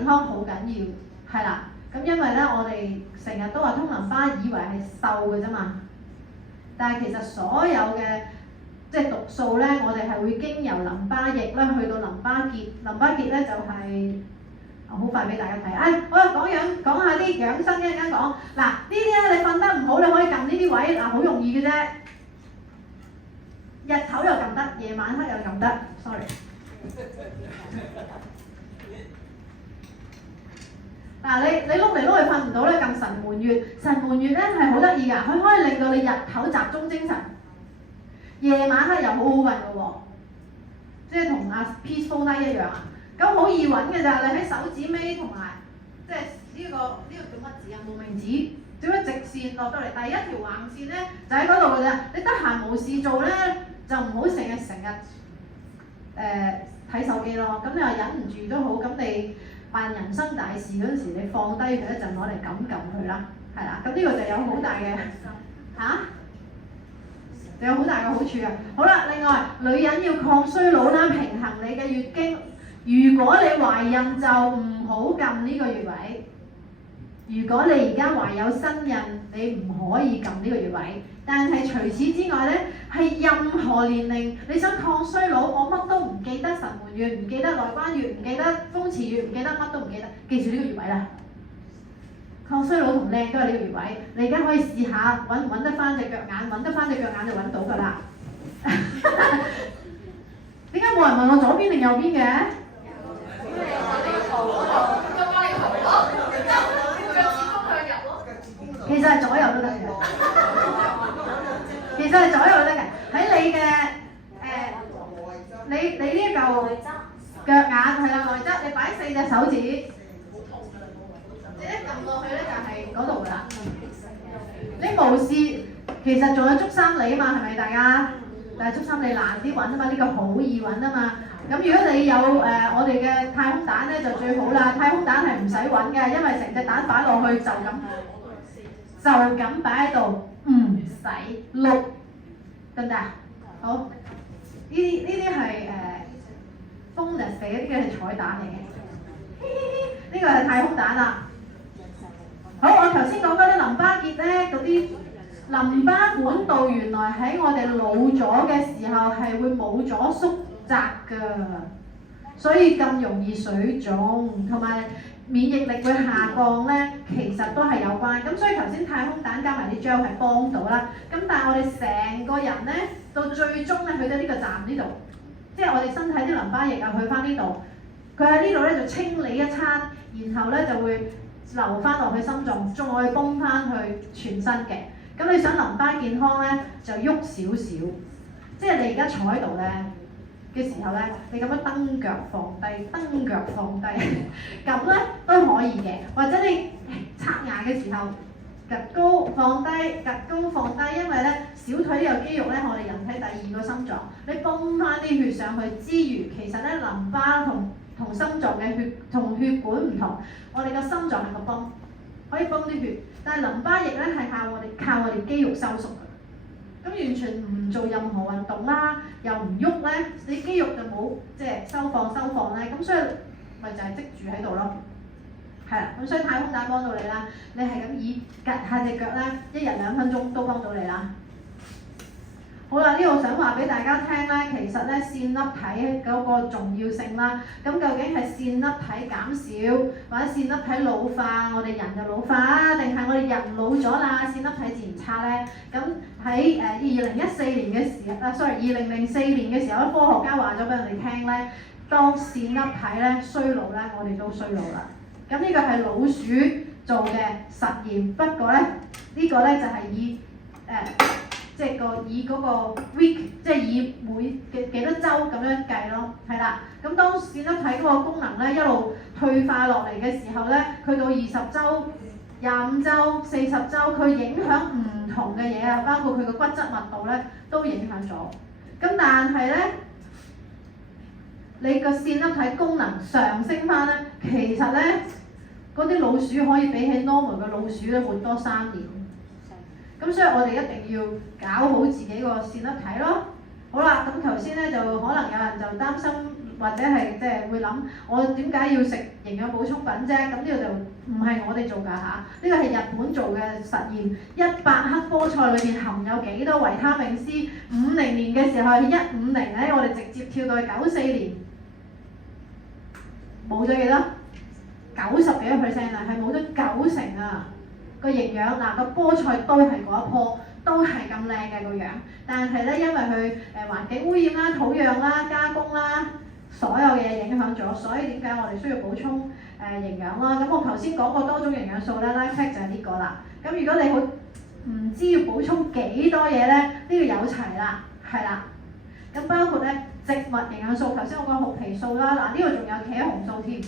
康好緊要，係啦。咁因為咧，我哋成日都話通淋巴，以為係瘦嘅啫嘛。但係其實所有嘅即係毒素咧，我哋係會經由淋巴液咧去到淋巴結，淋巴結咧就係好快俾大家睇。好啦，講下啲養生一陣間講。嗱呢啲咧你瞓得唔好，你可以撳呢啲位，好容易嘅啫。日頭又撳得，夜晚黑又撳得。Sorry。嗱你碌嚟碌去瞓唔到咧，撳神門穴。神門穴咧係好得意㗎，佢可以令到你日頭集中精神，夜晚黑又好好瞓㗎喎。即係同阿 Peaceful Night 一樣啊。咁好易揾嘅咋，你喺手指尾同埋即係呢個叫乜字啊？無名指，點樣直線落到嚟第一條橫線咧，就喺嗰度㗎咋。你得閒無事做咧，就唔好成日睇手機咯。咁你話忍唔住都好，咁你辦人生大事嗰陣時，你放低佢一陣，攞嚟撳佢啦，係啦。咁呢個就有好大嘅就有好大嘅好處啊。好啦，另外女人要抗衰老啦，平衡你嘅月經。如果你懷孕就唔好撳呢個穴位。如果你而家懷有身孕，你唔可以撳呢個穴位。但係除此之外咧，係任何年齡你想抗衰老，我乜都唔記得神門穴，唔記得內關穴，唔記得風池穴，唔記得乜都唔記得，記住呢個穴位啦。抗衰老同靚都係呢個穴位，你而家可以試下揾唔揾得翻隻腳眼，揾得翻隻腳眼就揾到㗎啦。點解冇人問我左邊定右邊嘅？其實係左右都得嘅，其實係左右都得嘅。喺你嘅你呢一嚿腳眼係啦，內側，你擺4隻手指，你一撳落去咧就係嗰度㗎啦。你無視，其實仲有足三里啊嘛，係咪大家？但係足三里難啲揾啊嘛，呢個好易揾啊嘛。咁如果你有我哋嘅太空蛋咧就最好啦。太空蛋係唔使揾嘅，因為成隻蛋擺落去就咁擺喺度，唔使碌。得唔得啊？好，呢啲係bonus 嚟嘅，呢個係彩蛋嚟嘅，呢個係太空蛋啦。好，我頭先講嗰啲淋巴結咧，嗰啲淋巴管道原來喺我哋老咗嘅時候係會冇咗縮窄㗎，所以咁容易水腫同埋免疫力會下降咧，其實都係有關。咁所以頭先太空蛋加埋啲膠係幫到啦。咁但係我哋成個人咧，到最終咧去到呢個站呢度，即係我哋身體啲淋巴液啊去翻呢度，佢喺呢度咧就清理一餐，然後咧就會流翻落去心臟，再泵翻去全身嘅。咁你想淋巴健康咧，就喐少少，即係你而家坐喺度咧嘅時候咧，你咁樣蹬腳放低，蹬腳放低，咁咧都可以嘅。或者你刷牙嘅時候，趌高放低，趌高放低，因為咧小腿呢個肌肉咧，我哋人體第二個心臟，你泵翻啲血上去之餘，其實咧淋巴同心臟嘅血同血管唔同，我哋個心臟係個泵，可以泵啲血，但係淋巴液咧係靠我哋肌肉收縮嘅。咁完全唔做任何運動啦，又唔喐咧，你肌肉就冇即係收放咧，咁所以咪就係積住喺度咯。係啦，咁所以太空蛋幫到你啦，你係咁以趌下隻腳咧，一日2分鐘都幫到你啦。好啦，呢度想話俾大家聽咧，其實咧線粒體嗰個重要性啦，咁究竟係線粒體減少，或者線粒體老化，我哋人就老化啊，定係我哋人老咗啦，線粒體自然差咧？咁喺2014年嘅時候2004年嘅時候，科學家話咗俾人哋聽咧，當線粒體咧衰老咧，我哋都衰老啦。咁呢個係老鼠做嘅實驗，不過咧呢個咧就係以嗰個 week， 即係以每幾多週咁樣計咯，係啦。咁當線粒體嗰個功能咧一路退化落嚟嘅時候咧，去到20週、25週、40週，佢影響唔同嘅嘢啊，包括佢個骨質密度咧都影響咗。咁但係咧，你個線粒體功能上升翻咧，其實咧嗰啲老鼠可以比起 normal 嘅老鼠咧活多3年。咁所以我哋一定要搞好自己個線粒體咯。好啦，咁頭先咧就可能有人就擔心或者係即係會諗，我點解要食營養補充品啫？咁呢個就唔係我哋做㗎嚇，呢個係日本做嘅實驗。100克菠菜裏邊含有幾多維他命 C？ 50年嘅時候係150咧，我哋直接跳到去94年，冇咗幾多？90幾個%啊，係冇咗90%啊！個營養嗱，個菠菜都係嗰一棵，都係咁靚嘅個樣，但係咧因為佢環境污染啦、土壤啦、加工啦，所有嘢影響咗，所以點解我哋需要補充營養啦？咁我頭先講過多種營養素啦 ，LifePack 就係呢個啦。咁如果你好唔知要補充幾多嘢咧，呢個有齊啦，係啦。咁包括咧植物營養素，頭先我講紅皮素啦，嗱呢個仲有茄紅素添，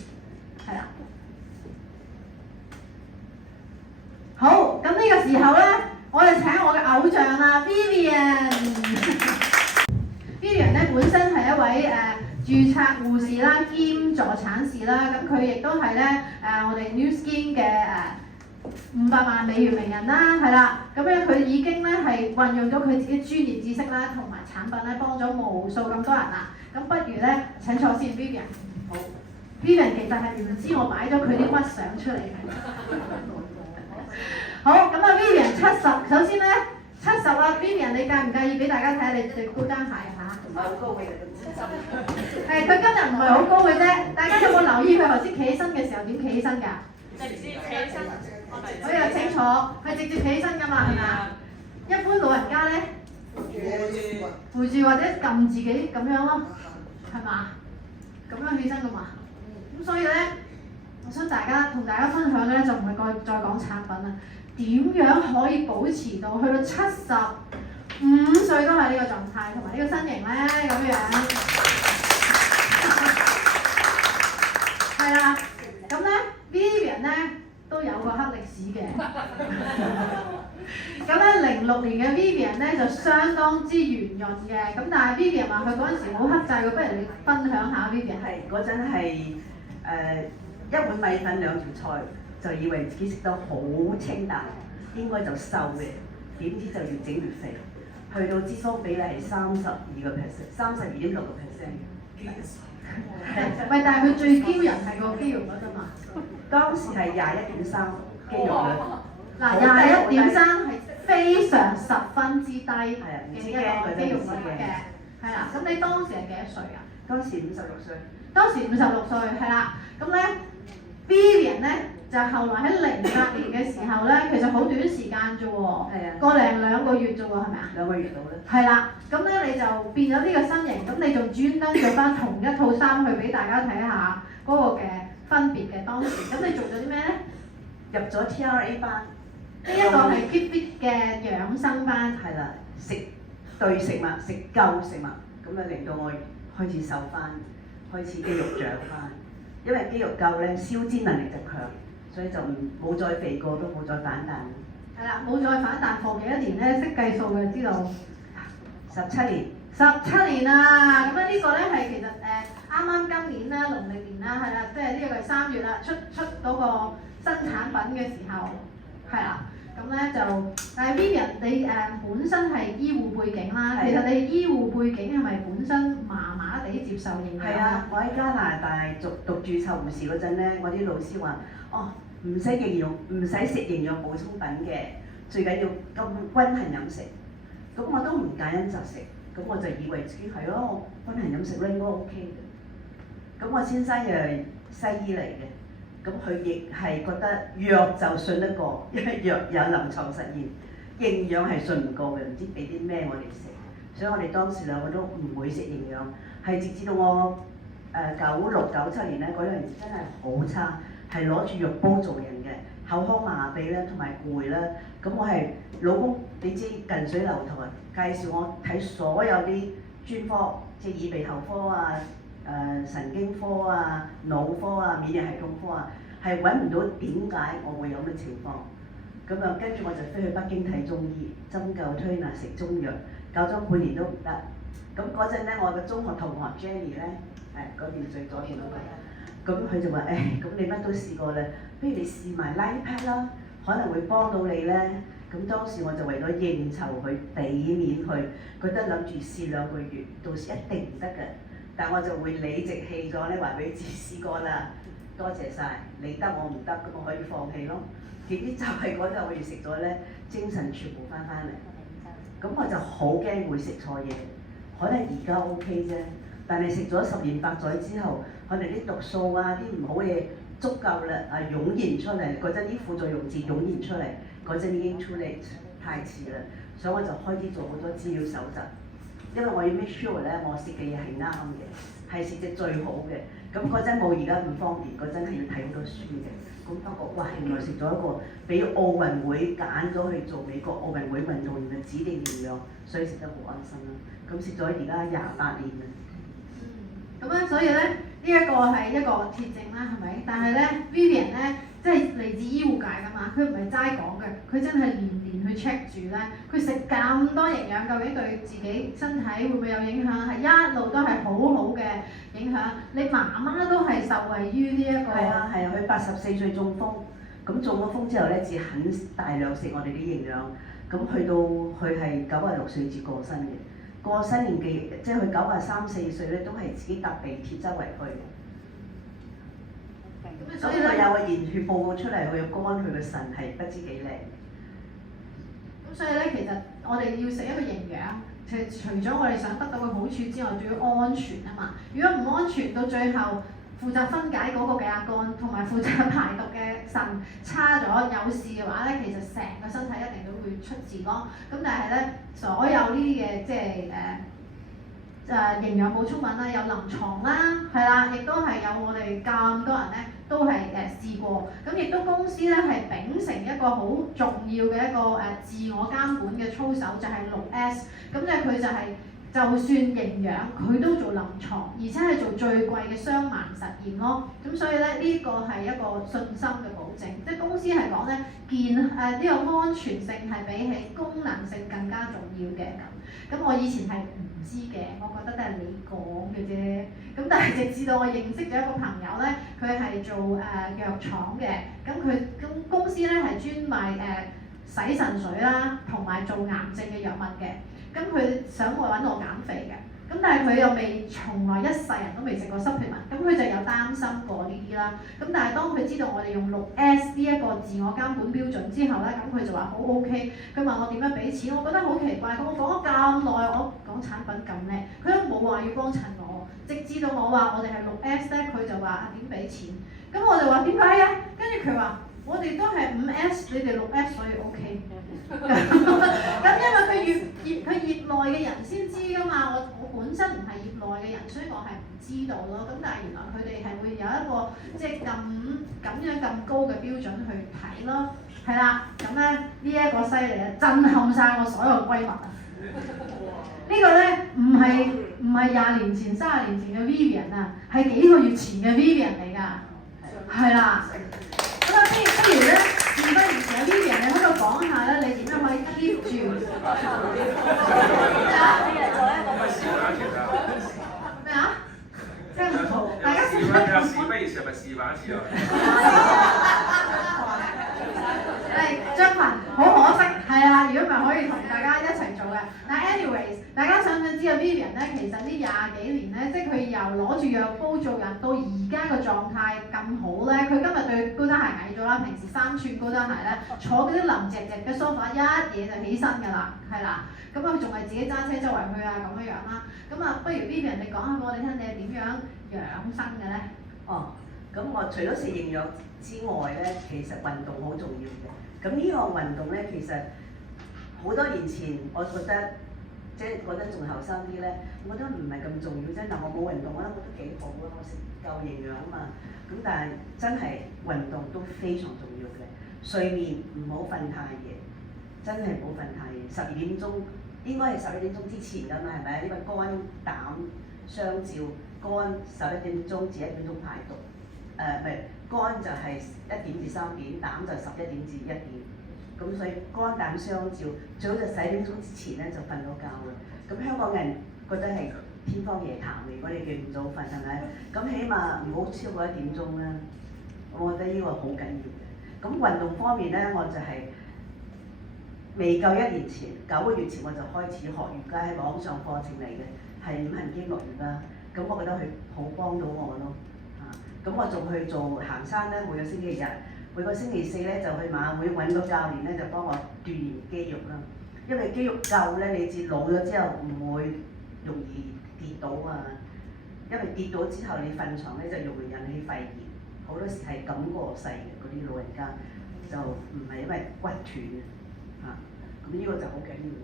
係啦。好，咁呢個時候咧，我哋請我嘅偶像啦 ，Vivian。Vivian 咧本身係一位註冊護士啦，兼助產士啦，咁佢亦都係咧我哋 New Skin 嘅500萬美元名人啦，係啦，咁樣佢已經咧係運用咗佢自己專業知識啦，同埋產品咧幫咗無數咁多人啦。咁不如咧請坐先 ，Vivian。好 ，Vivian 其實係唔知我擺咗佢啲骨相出嚟嘅。好，咁啊 Vivian 70，首先咧70啦 ，Vivian 你介唔介意俾大家睇下你對高踭鞋嚇？唔係好高嘅，係佢今日唔係好高嘅啫。大家有冇留意佢頭先企起身嘅時候點企起身㗎？直接企起身，我又清楚，係直接企起身㗎嘛，係咪啊？一般老人家咧扶住或者撳自己咁樣咯，係嘛？咁樣起身㗎嘛。咁所以咧，我想同大家分享嘅咧就唔係再講產品啦。點樣可以保持到去到75歲都係呢個狀態同埋呢個身形咧？咁樣係啦，咁咧 Vivian 咧都有個黑歷史嘅。咁咧06年嘅 Vivian 咧就相當之圓潤嘅，咁但係 Vivian 話佢嗰陣時好克制喎，不如你分享下 Vivian。係嗰陣係一碗米粉2條菜。就以為自己食得好清淡，應該就瘦嘅，點知就越整越肥。去到脂肪比例係32%，32.6%。喂，但係佢最驕人係個肌肉率啫嘛。當時係21.3肌肉率。嗱，21.3係非常十分之低嘅一個肌肉率嘅，係啦。咁你當時係幾多歲啊？當時56歲。當時56歲，係啦。咁咧 Vivian 咧就後來喺08年嘅時候咧，其實好短時間啫喎，個零2個月啫喎，係咪啊？2個月到啦。係啦，咁咧你就變咗呢個身形，咁你仲專登着翻同一套衫去俾大家睇下嗰個嘅分別嘅當時。咁你做咗啲咩咧？入咗 TRA 班。呢一個係 Keep Fit 嘅養生班。係啦，食對食物，食夠食物，咁啊令到我開始瘦翻，開始肌肉長翻。因為肌肉夠咧，消脂能力就強，所以就冇再肥過，都冇再反彈。係啦，冇再反彈，過幾多年咧？識計數嘅知道。17年。17年啊！咁咧呢個咧係其實啱啱今年啦，農曆年啦，係啦，即係呢個係3月啦，出嗰個新產品嘅時候，係啦。咁咧就，但係 Vivian 你本身係醫護背景啦，其實你醫護背景係咪本身麻麻地接受營養？係啊，我喺加拿大讀註冊護士嗰陣咧，我啲老師話：哦，唔使食營養補充品嘅，最緊要咁均衡飲食。咁我都唔揀飲擇食，咁我就以為自己係咯，均衡飲食咧應該 OK 嘅。咁我先生又係西醫嚟嘅。咁佢亦係覺得藥就信得過，因為藥有臨床實驗，營養係信唔過嘅，唔知俾啲咩我哋食，所以我哋當時兩個都唔會食營養，係直至到我96、97年咧嗰陣真係好差，係攞住藥煲做人嘅，口腔麻痹咧同埋攰啦，咁我係老公你知近水樓台，介紹我睇所有啲專科，即係耳鼻喉科啊。神經科啊、腦科啊、免疫系統科啊，係揾唔到點解我會有咁嘅情況。咁啊，跟住我就飛去北京睇中醫，針灸推拿食中藥，搞咗半年都唔得。咁嗰陣咧，我嘅中學同學 Jenny 咧，嗰邊最左邊嗰個，咁佢就話：咁你乜都試過啦，不如你試埋 Lipad 啦，可能會幫到你咧。咁當時我就為咗應酬佢，俾面佢，覺得諗住試2個月，到時一定唔得嘅。但我就會理直氣壯咧話俾自己試過啦，多謝晒，你得我唔得，咁我可以放棄咯。點知就係嗰陣我哋食咗咧，精神全部翻嚟。咁我就好驚會食錯嘢，可能而家 OK 啫，但係食咗10年8載之後，可能啲毒素啊、啲唔好嘢足夠啦，湧現出嚟，嗰陣啲副作用字湧現出嚟，嗰陣已經 too late， 太遲啦，所以我就開始做好多資料搜集。因為我要 make sure 咧，我食嘅嘢係啱嘅，係食隻最好嘅。咁嗰陣冇而家咁方便，嗰陣係要睇好多書嘅。咁發覺哇，原來食咗一個俾奧運會揀咗去做美國奧運會運動員嘅指定營養，所以食得好安心啦。咁食咗而家28年啦。咁樣所以咧，呢一個係一個鐵證啦，係咪？但係咧 ，Vivian 咧，即係嚟自醫護界㗎嘛，佢唔係齋講嘅，佢真係年去 check 住咧，佢食咁多營養，究竟對自己身體會唔會有影響？係一路都係好好嘅影響。你媽媽都係受惠於呢一個。係啊，佢84歲中風，咁中咗風之後咧，至肯大量食我哋啲營養，咁去到佢係96歲至過身嘅。過身年紀，即係佢93、4歲咧，都係自己搭地鐵周圍去。所以佢有個驗血報告出嚟，佢個肝、佢個腎係不知幾靚。咁所以咧，其實我哋要食一個營養，其實除咗我哋想得到嘅好處之外，仲要安全啊嘛。如果唔安全，到最後負責分解嗰個嘅阿肝同埋負責排毒嘅腎差咗有事嘅話咧，其實成個身體一定都會出事咯。咁但係咧，所有呢啲嘅即係營養補充品啦，有臨床啦，係啦，亦都係有我哋咁多人咧都係試過。咁亦都公司咧係秉承一個好重要嘅一個自我監管嘅操守，就係6S。咁即係佢就係、就算營養，佢都做臨床，而且係做最貴嘅雙盲實驗咯。咁所以咧，呢個係一個信心嘅保證。即係公司係講咧，呢個安全性係比起功能性更加重要嘅咁。咁我以前係唔知嘅，我覺得都係你講嘅啫。咁但係直至到我認識咗一個朋友咧，佢係做藥廠嘅，咁公司咧係專賣洗腎水啦，同埋做癌症嘅藥物嘅。咁佢想揾我減肥嘅。咁但係佢又從來一世人都未食過 supplement， 咁佢就有擔心過呢啲啦。咁但係當佢知道我哋用6S 呢一個自我監管標準之後咧，咁佢就話好 OK。佢問我點樣俾錢，我覺得好奇怪。咁我講咗咁耐，我講產品咁叻，佢都冇話要幫襯我，直至到我話我哋係6S咧，佢就話點俾錢。咁我就話點解啊？跟住佢話我哋都係5S，你哋6S，所以 OK。咁因為佢業內嘅人先知㗎嘛，我本身唔係業內嘅人，所以我係唔知道咯。咁但係原來佢哋係會有一個即係咁樣咁高嘅標準去睇咯，係啦。咁咧呢一個犀利啊，震撼晒我所有閨蜜啊！呢個咧唔係20年前、30年前嘅 Vivian 啊，係幾個月前嘅 Vivian 嚟㗎，係啦。咁啊，不如咧，事不宜遲，Vivian 你可唔可以講下咧，你點樣可以 keep 住？咩啊？聽唔到，大家試翻。事不宜遲，咪試翻一次咯。張群，好可惜，係啊！如果唔係可以同大家一齊做嘅。但 anyways， 大家想唔想知啊 Vivian 咧，其實呢20幾年咧，即係佢由攞住藥膏做人到而家個狀態咁好咧，佢今日對高踭鞋矮咗啦，平時3寸高踭鞋咧，坐嗰啲腍直直嘅 sofa 一嘢就起身㗎啦，係啦。咁佢仲係自己揸車周圍去啊咁樣啦。咁啊，不如 Vivian 你講下俾我哋聽，你係點樣養生嘅咧？哦，咁我除咗食營養之外咧，其實運動好重要嘅。咁呢個運動咧，其實好多年前我覺得，即係覺得仲後生啲咧，我覺得唔係咁重要啫。嗱，我冇運動咧，我覺得幾好啊，我食夠營養啊嘛。咁但係真係運動都非常重要嘅。睡眠唔好瞓太夜，真係唔好瞓太夜。12點鐘應該係11點鐘之前㗎嘛，係咪？因為肝膽相照，肝11點鐘至1點鐘排毒，唔係。肝就係1點至3點，膽就11點至1點，咁所以肝膽相照，最好就10點鐘之前咧就瞓到覺啦。咁香港人覺得係天方夜譚，如果你叫唔早瞓係咪？咁起碼唔好超過1點鐘啦。我覺得呢個好緊要嘅。咁運動方面咧，我就係未夠1年前，9個月前我就開始學瑜伽，係網上課程嚟嘅，係5行經絡瑜伽。咁我覺得佢好幫到我咯。咁我仲去做行山咧，每個星期日，每個星期4咧就去馬會揾個教練咧，就幫我鍛鍊肌肉啦。因為肌肉夠咧，你至老咗之後唔會容易跌倒啊。因為跌倒之後你瞓床咧就容易引起肺炎，好多時係咁過世嘅嗰啲老人家，就唔係因為骨斷啊。咁呢個就好緊要嘅。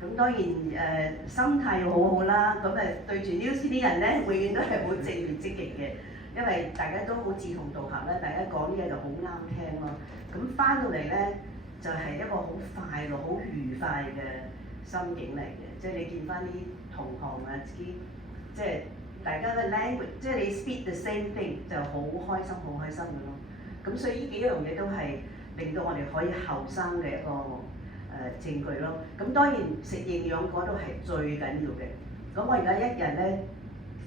咁當然心態要好好啦。咁對住 News 啲人咧，永遠都係好正面積極嘅。因為大家都好志同道合咧，大家講啲嘢就好啱聽咯。咁翻到嚟咧，就係一個好快樂、好愉快嘅心境嚟嘅。即係你見翻啲同行啊，自己即係大家嘅 language，即係你 speak the same thing 就好開心、好開心嘅咯。咁所以呢幾樣嘢都係令到我哋可以後生嘅一個證據咯。咁當然食營養嗰度係最緊要嘅。咁我而家一日咧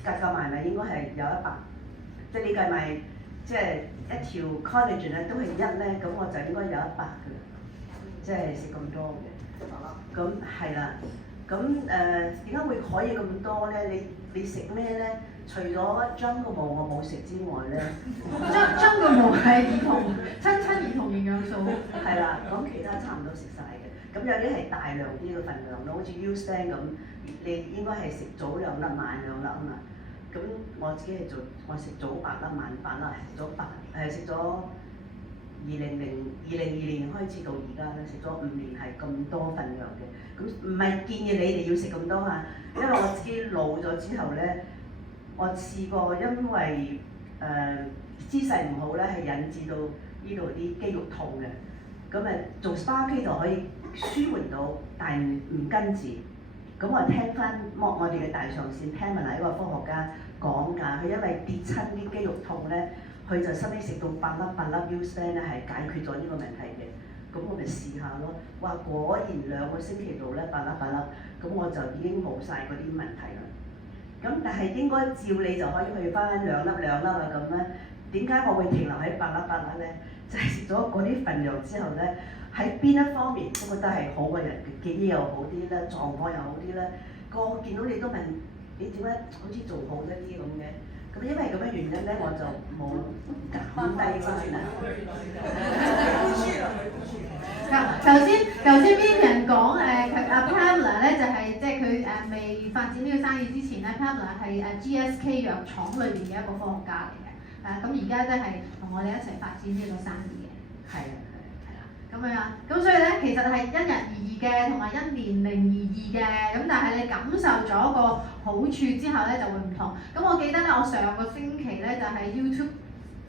夾埋應該係有100。即係你計埋，即係一條 collagen 咧都係1咧，咁我就應該有100嘅啦。即係食咁多嘅。咁係啦。咁點解會可以咁多咧？你食咩咧？除咗jungle毛我冇食之外咧jungle毛係親兒童營養素。係啦，咁其他差唔多食晒嘅。咁有啲係大量啲嘅份量咯，好似 U-Stand 咁，你應該係食早2粒，晚2粒啊嘛。咁我自己係我食早8粒，晚8粒，食咗2020年開始到而家咧，食咗5年係咁多份量嘅。咁唔係建議你哋要食咁多啊，因為我自己老咗之後咧，我試過因為姿勢唔好咧，係引致到呢度啲肌肉痛嘅。咁做 SPA 就可以舒緩到，但係唔根治。咁我聽翻我哋嘅大腸線 Pamela 一個科學家講㗎，佢因為跌親啲肌肉痛咧，佢就收尾食到8粒 U-Stand 咧，係解決咗呢個問題嘅。咁我咪試下咯，哇！果然2個星期度咧8粒，咁我就已經冇晒嗰啲問題啦。咁但係應該照你就可以去翻2粒啊咁咧。點解我會停留喺8粒咧？就係食咗嗰啲份量之後咧，係喺邊一方面都覺得係好嘅人，記憶又好啲啦，狀況又好啲啦。個見到你都問你點解好似做好一啲咁嘅？咁因為咁嘅原因咧，我就冇減低翻啦。頭先 Vivian 講阿 Pamela 咧就係即係佢未發展呢個生意之前咧 Pamela 係GSK 藥廠裏邊嘅一個科學家嚟嘅，咁而家都係同我哋一齊發展呢個生意嘅。係啊。咁樣，咁所以咧，其實係因人而異嘅，同埋因年齡而異嘅。咁但係你感受咗個好處之後咧，就會唔同。咁我記得咧，我上個星期咧就係 YouTube，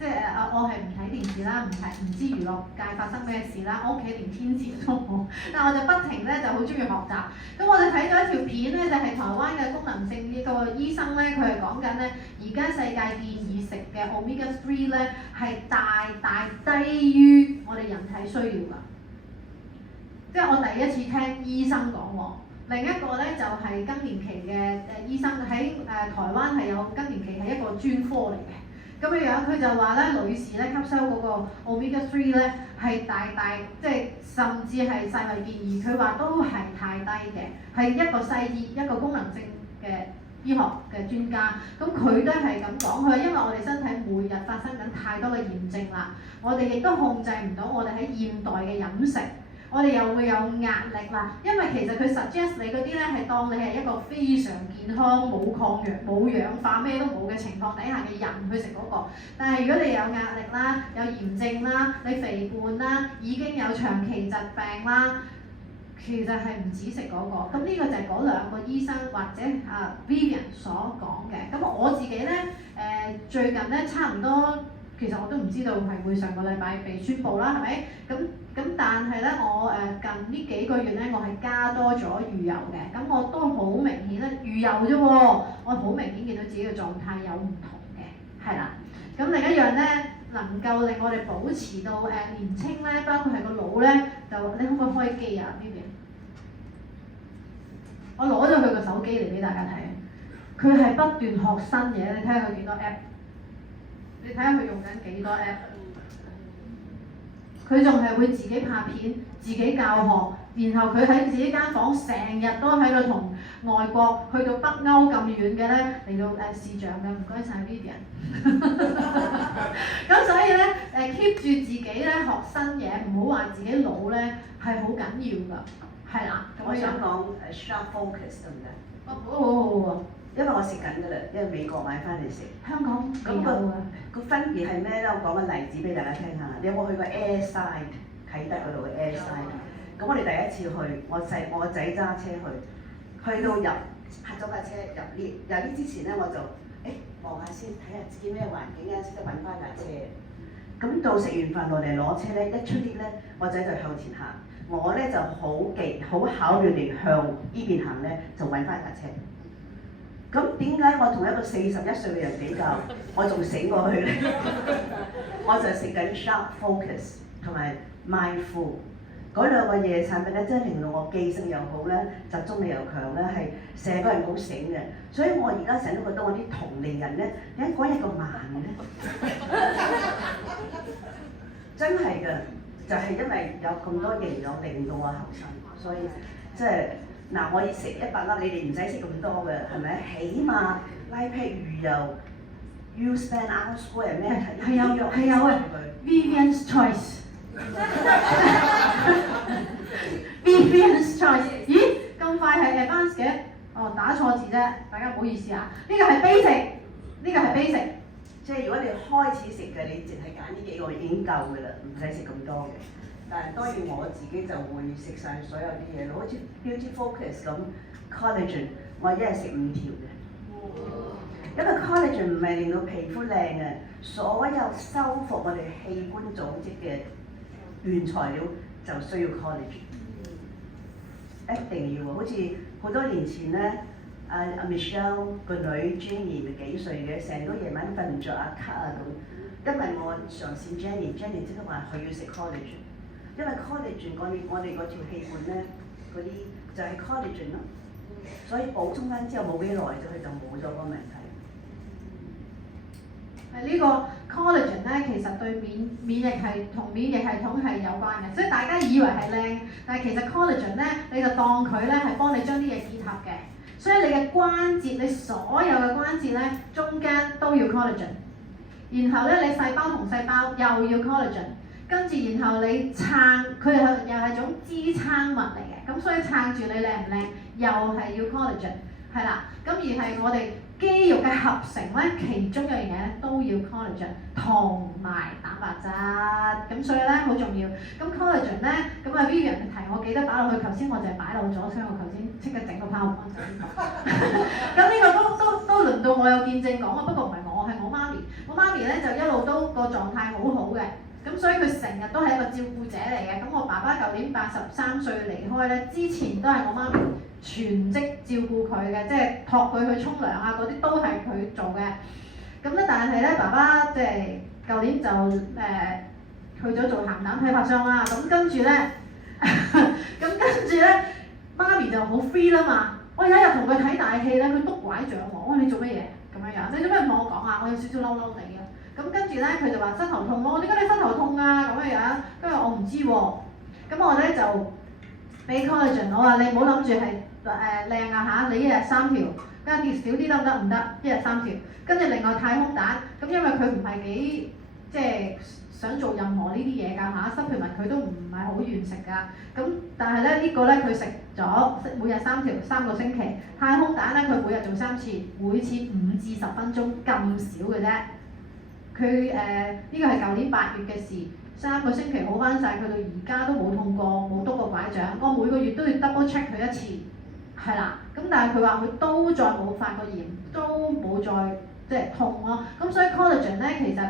即係我係唔睇電視啦，唔知娛樂界發生咩事啦。我屋企連天線都冇，但我就不停咧就好中意學習。咁我就睇咗一條片咧，就係台灣嘅功能性呢個醫生咧，佢係講緊咧，而家世界建議食嘅 Omega 3咧係大低於我哋人體需要㗎。即係我第一次聽醫生講喎。另一個咧就係更年期嘅醫生喺台灣係有更年期係一個專科嚟嘅。咁樣佢就話咧，女士咧吸收嗰個 Omega 3咧係大即係甚至係世衞建議，佢話都係太低嘅，係一個西醫一個功能性嘅醫學嘅專家，咁佢都係咁講，佢話因為我哋身體每日發生緊太多嘅炎症啦，我哋亦都控制唔到我哋喺現代嘅飲食。我哋又會有壓力啦，因為其實佢 suggest 你嗰啲咧係當你係一個非常健康、冇抗藥、冇氧化、咩都冇嘅情況底下嘅人去食嗰個。但係如果你有壓力啦、有炎症啦、你肥胖啦、已經有長期疾病啦，其實係唔止食嗰個。咁呢個就係嗰兩個醫生或者Vivian 所講嘅。咁我自己咧最近咧差唔多。其實我都唔知道係會上個禮拜被宣佈啦，係咪？咁但係咧，我近呢幾個月咧，我係加多咗魚油嘅，咁我都好明顯咧，魚油啫喎，我好明顯見到自己嘅狀態有唔同嘅，係啦。咁另一樣咧，能夠令我哋保持到年青咧，包括係個腦咧，就你可唔可以開機啊呢邊？我攞咗佢個手機嚟俾大家睇，佢係不斷學新嘢，你睇下佢幾多 app。你睇下佢用緊幾多 app， 佢仲係會自己拍片、自己教學，然後佢喺自己間房成日都喺度同外國去到北歐咁遠嘅咧嚟到視像嘅，唔該晒 Vivian。咁所以咧keep 住自己咧學新嘢，唔好話自己老咧係好緊要㗎，係啦。我想講sharp focus 得唔得？好。因為我食緊㗎啦，因為美國買翻嚟食。香港咁個分別係咩咧？我講個例子俾大家聽下。你有冇去過 Airside 啟德嗰度嘅 Airside？咁我哋第一次去，我個仔揸車去到泊咗架車入 lift 之前咧，我就望下先，睇下自己咩環境啊，先得揾翻架車。咁到食完飯落嚟攞車咧，一出 lift 咧，我仔就向前行，我咧就好巧妙地向呢邊行咧，就揾翻架車。咁點解我同一個41歲嘅人比較，我仲醒過去咧？我就食緊 sharp focus 同埋 mindful 嗰兩個嘢產品咧，真係令到我記性又好咧，集中力又強咧，係成個人好醒嘅。所以我而家成日都覺得我啲同齡人咧，點解嗰日咁慢咧？真係㗎，就係因為有咁多營養令到我後生，所以即係。嗱，我要食100粒，你哋唔使食咁多嘅，係咪？起碼拉劈魚油 ，U span R square 咩？係有啊 ，Vivian's choice。Vivian's choice。咦？咁快係 advanced 嘅？哦，打錯字啫，大家唔好意思啊。呢個係 basic，呢個係 basic。即係如果你開始食嘅，你淨係揀呢幾個已經夠㗎啦，唔使食咁多嘅。但係當然我自己就會食晒所有啲嘢咯，好似 Beauty Focus 咁 collagen， 我一日食5條嘅。因為 collagen 唔係令到皮膚靚嘅，所有修復我哋器官組織嘅原材料就需要 collagen。一定要喎，好似好多年前咧，阿 Michelle 個女 Jenny 咪幾歲嘅，成個夜晚瞓唔着啊咳啊咁。因為我上線 Jenny 即刻話佢要食 collagen。因為 collagen 我哋嗰條氣管咧，嗰啲就係 collagen 咯，所以補充翻之後冇幾耐佢就冇咗個問題。呢個 collagen 咧，其實對免疫系統係有關嘅，所以大家以為係靚，但係其實 collagen 咧，你就當佢咧係幫你將啲嘢結合嘅，所以你嘅關節，你所有嘅關節咧中間都要 collagen， 然後咧你細胞同細胞又要 collagen， 跟住然後你撐佢又係種支撐物嚟嘅，咁所以撐住你靚唔靚又係要 collagen， 係啦，咁而係我哋肌肉嘅合成咧，其中一樣嘢咧都要 collagen 同埋蛋白質，咁所以咧好重要。咁 collagen 咧，咁啊 Vivian 提我記得擺落去，頭先我就係擺漏咗，所以我頭先即刻整個 PowerPoint 就呢個。咁呢個都輪到我有見證講啊，不過唔係我，係我媽咪。我媽咪咧就一路都個狀態好好嘅，咁所以佢成日都係一個照顧者嚟嘅。咁我爸爸舊年83歲離開咧，之前都係我媽咪全職照顧佢嘅，即係託佢去沖涼啊嗰啲都係佢做嘅。咁咧，但係咧，爸爸即係舊年就去咗做鹹蛋批發商啦。咁跟住咧，媽咪就好 free 啦嘛。我有一日同佢睇大戲咧，佢篤拐杖喎。我話你做乜嘢咁樣樣？你做咩唔同我講啊？我有少少嬲嬲地啊。咁跟住咧，佢就話膝頭痛喎。點解你膝頭痛啊？咁樣樣，跟住我唔知喎。咁我咧就俾 collagen， 我話你唔好諗住係靚啊嚇，你一日3條，跟住跌少啲得唔得？唔得，一日3條。跟住另外太空蛋，咁因為佢唔係幾即係想做任何呢啲嘢㗎嚇，supplement佢都唔係好願食㗎。咁但係咧呢個咧佢食咗每日3條，3個星期。太空蛋咧佢每日做3次，每次5至10分鐘咁少嘅啫。佢呢個係舊年8月嘅事，3個星期好翻晒，佢到而家都冇痛過，冇篤過拐杖。我每個月都要 double check 佢一次，係啦。咁但係佢話佢都再冇發過炎，都冇再即係痛咯。咁所以 collagen 咧其實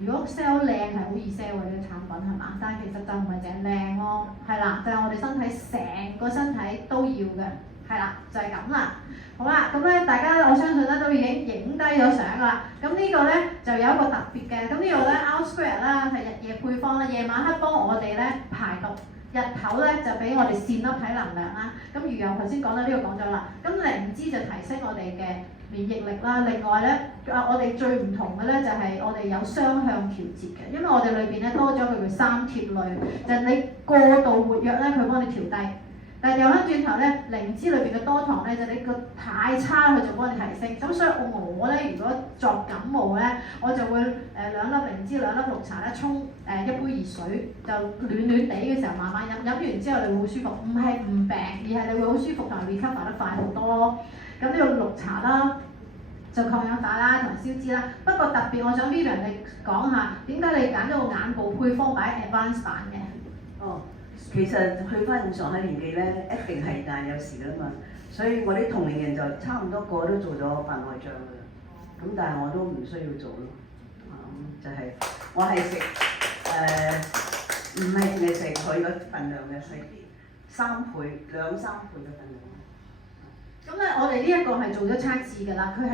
如果 sell 靚係好易 sell 嘅啲產品係嘛？但係其實就唔係淨係靚咯，係啦，就係我哋身體成個身體都要嘅，係啦，就係咁啦。好啦，咁咧大家我相信咧都已經影低咗相啦。咁呢個咧就有一個特別嘅，咁呢度咧 Outsquare 啦係日夜配方啦，夜晚黑幫我哋咧排毒，日頭咧就俾我哋善粒體能量啦。咁魚油頭先講啦，呢個講咗啦。咁靈芝就提升我哋嘅免疫力啦。另外咧我哋最唔同嘅咧就係我哋有雙向調節嘅，因為我哋裏邊咧多咗佢嘅三萜類，就係你過度活躍咧佢幫你調低。但係掉翻轉頭咧，靈芝裏邊嘅多糖咧，就你個太差佢就幫你提升。咁所以我咧，如果作感冒咧，我就會2粒靈芝2粒綠茶咧沖1杯熱水，就暖暖地嘅時候慢慢飲，飲完之後你會好舒服，唔係唔病，而係你會好舒服同埋 recover 得快好多咯。咁呢個綠茶啦，就抗氧化啦同埋消脂啦。不過特別我想 Vivian 你講下點解你揀咗個眼部配方擺 advance 版嘅？哦。其實去翻咁上下年紀咧，一定係大有時噶啦嘛，所以我啲同齡人就差唔多個都做咗白內障噶啦，咁但係我都唔需要做咯，就係、我係食唔係淨係食佢個份量嘅，係2-3倍嘅份量。咁咧，我哋呢一個係做咗測試㗎啦，佢係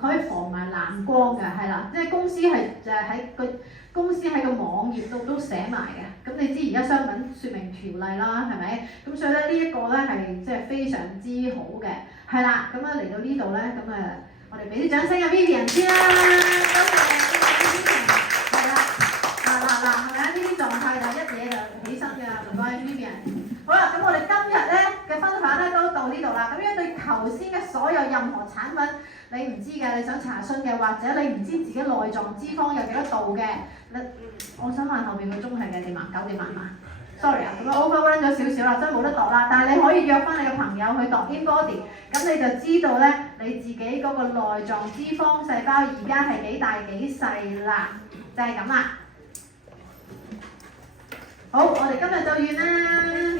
可以防埋藍光㗎，係啦，即係公司係就係喺個網頁度都寫埋嘅。咁你知而家商品説明條例啦，係咪？咁所以咧呢一個咧係即係非常之好嘅，係啦。咁啊嚟到呢度咧，咁我哋俾啲掌聲啊 Vivian 先啦，多謝，係啦，嗱，係咪啊？呢啲狀態就一嘢就起身㗎，唔該 Vivian。好啦，咁我哋今日咧嘅分享咧都到呢度啦。咁樣對頭先嘅所有任何產品你唔知嘅，你想查詢嘅，或者你唔知自己內臟脂肪有幾多度嘅，我想問後邊個鐘係幾點啊？9點啊？Sorry 啊，咁啊 overrun 咗少少啦，真係冇得度啦。但係你可以約翻你嘅朋友去度 InBody，咁你就知道咧你自己嗰個內臟脂肪細胞而家係幾大幾細啦，就係咁啦。好，我哋今日就完啦。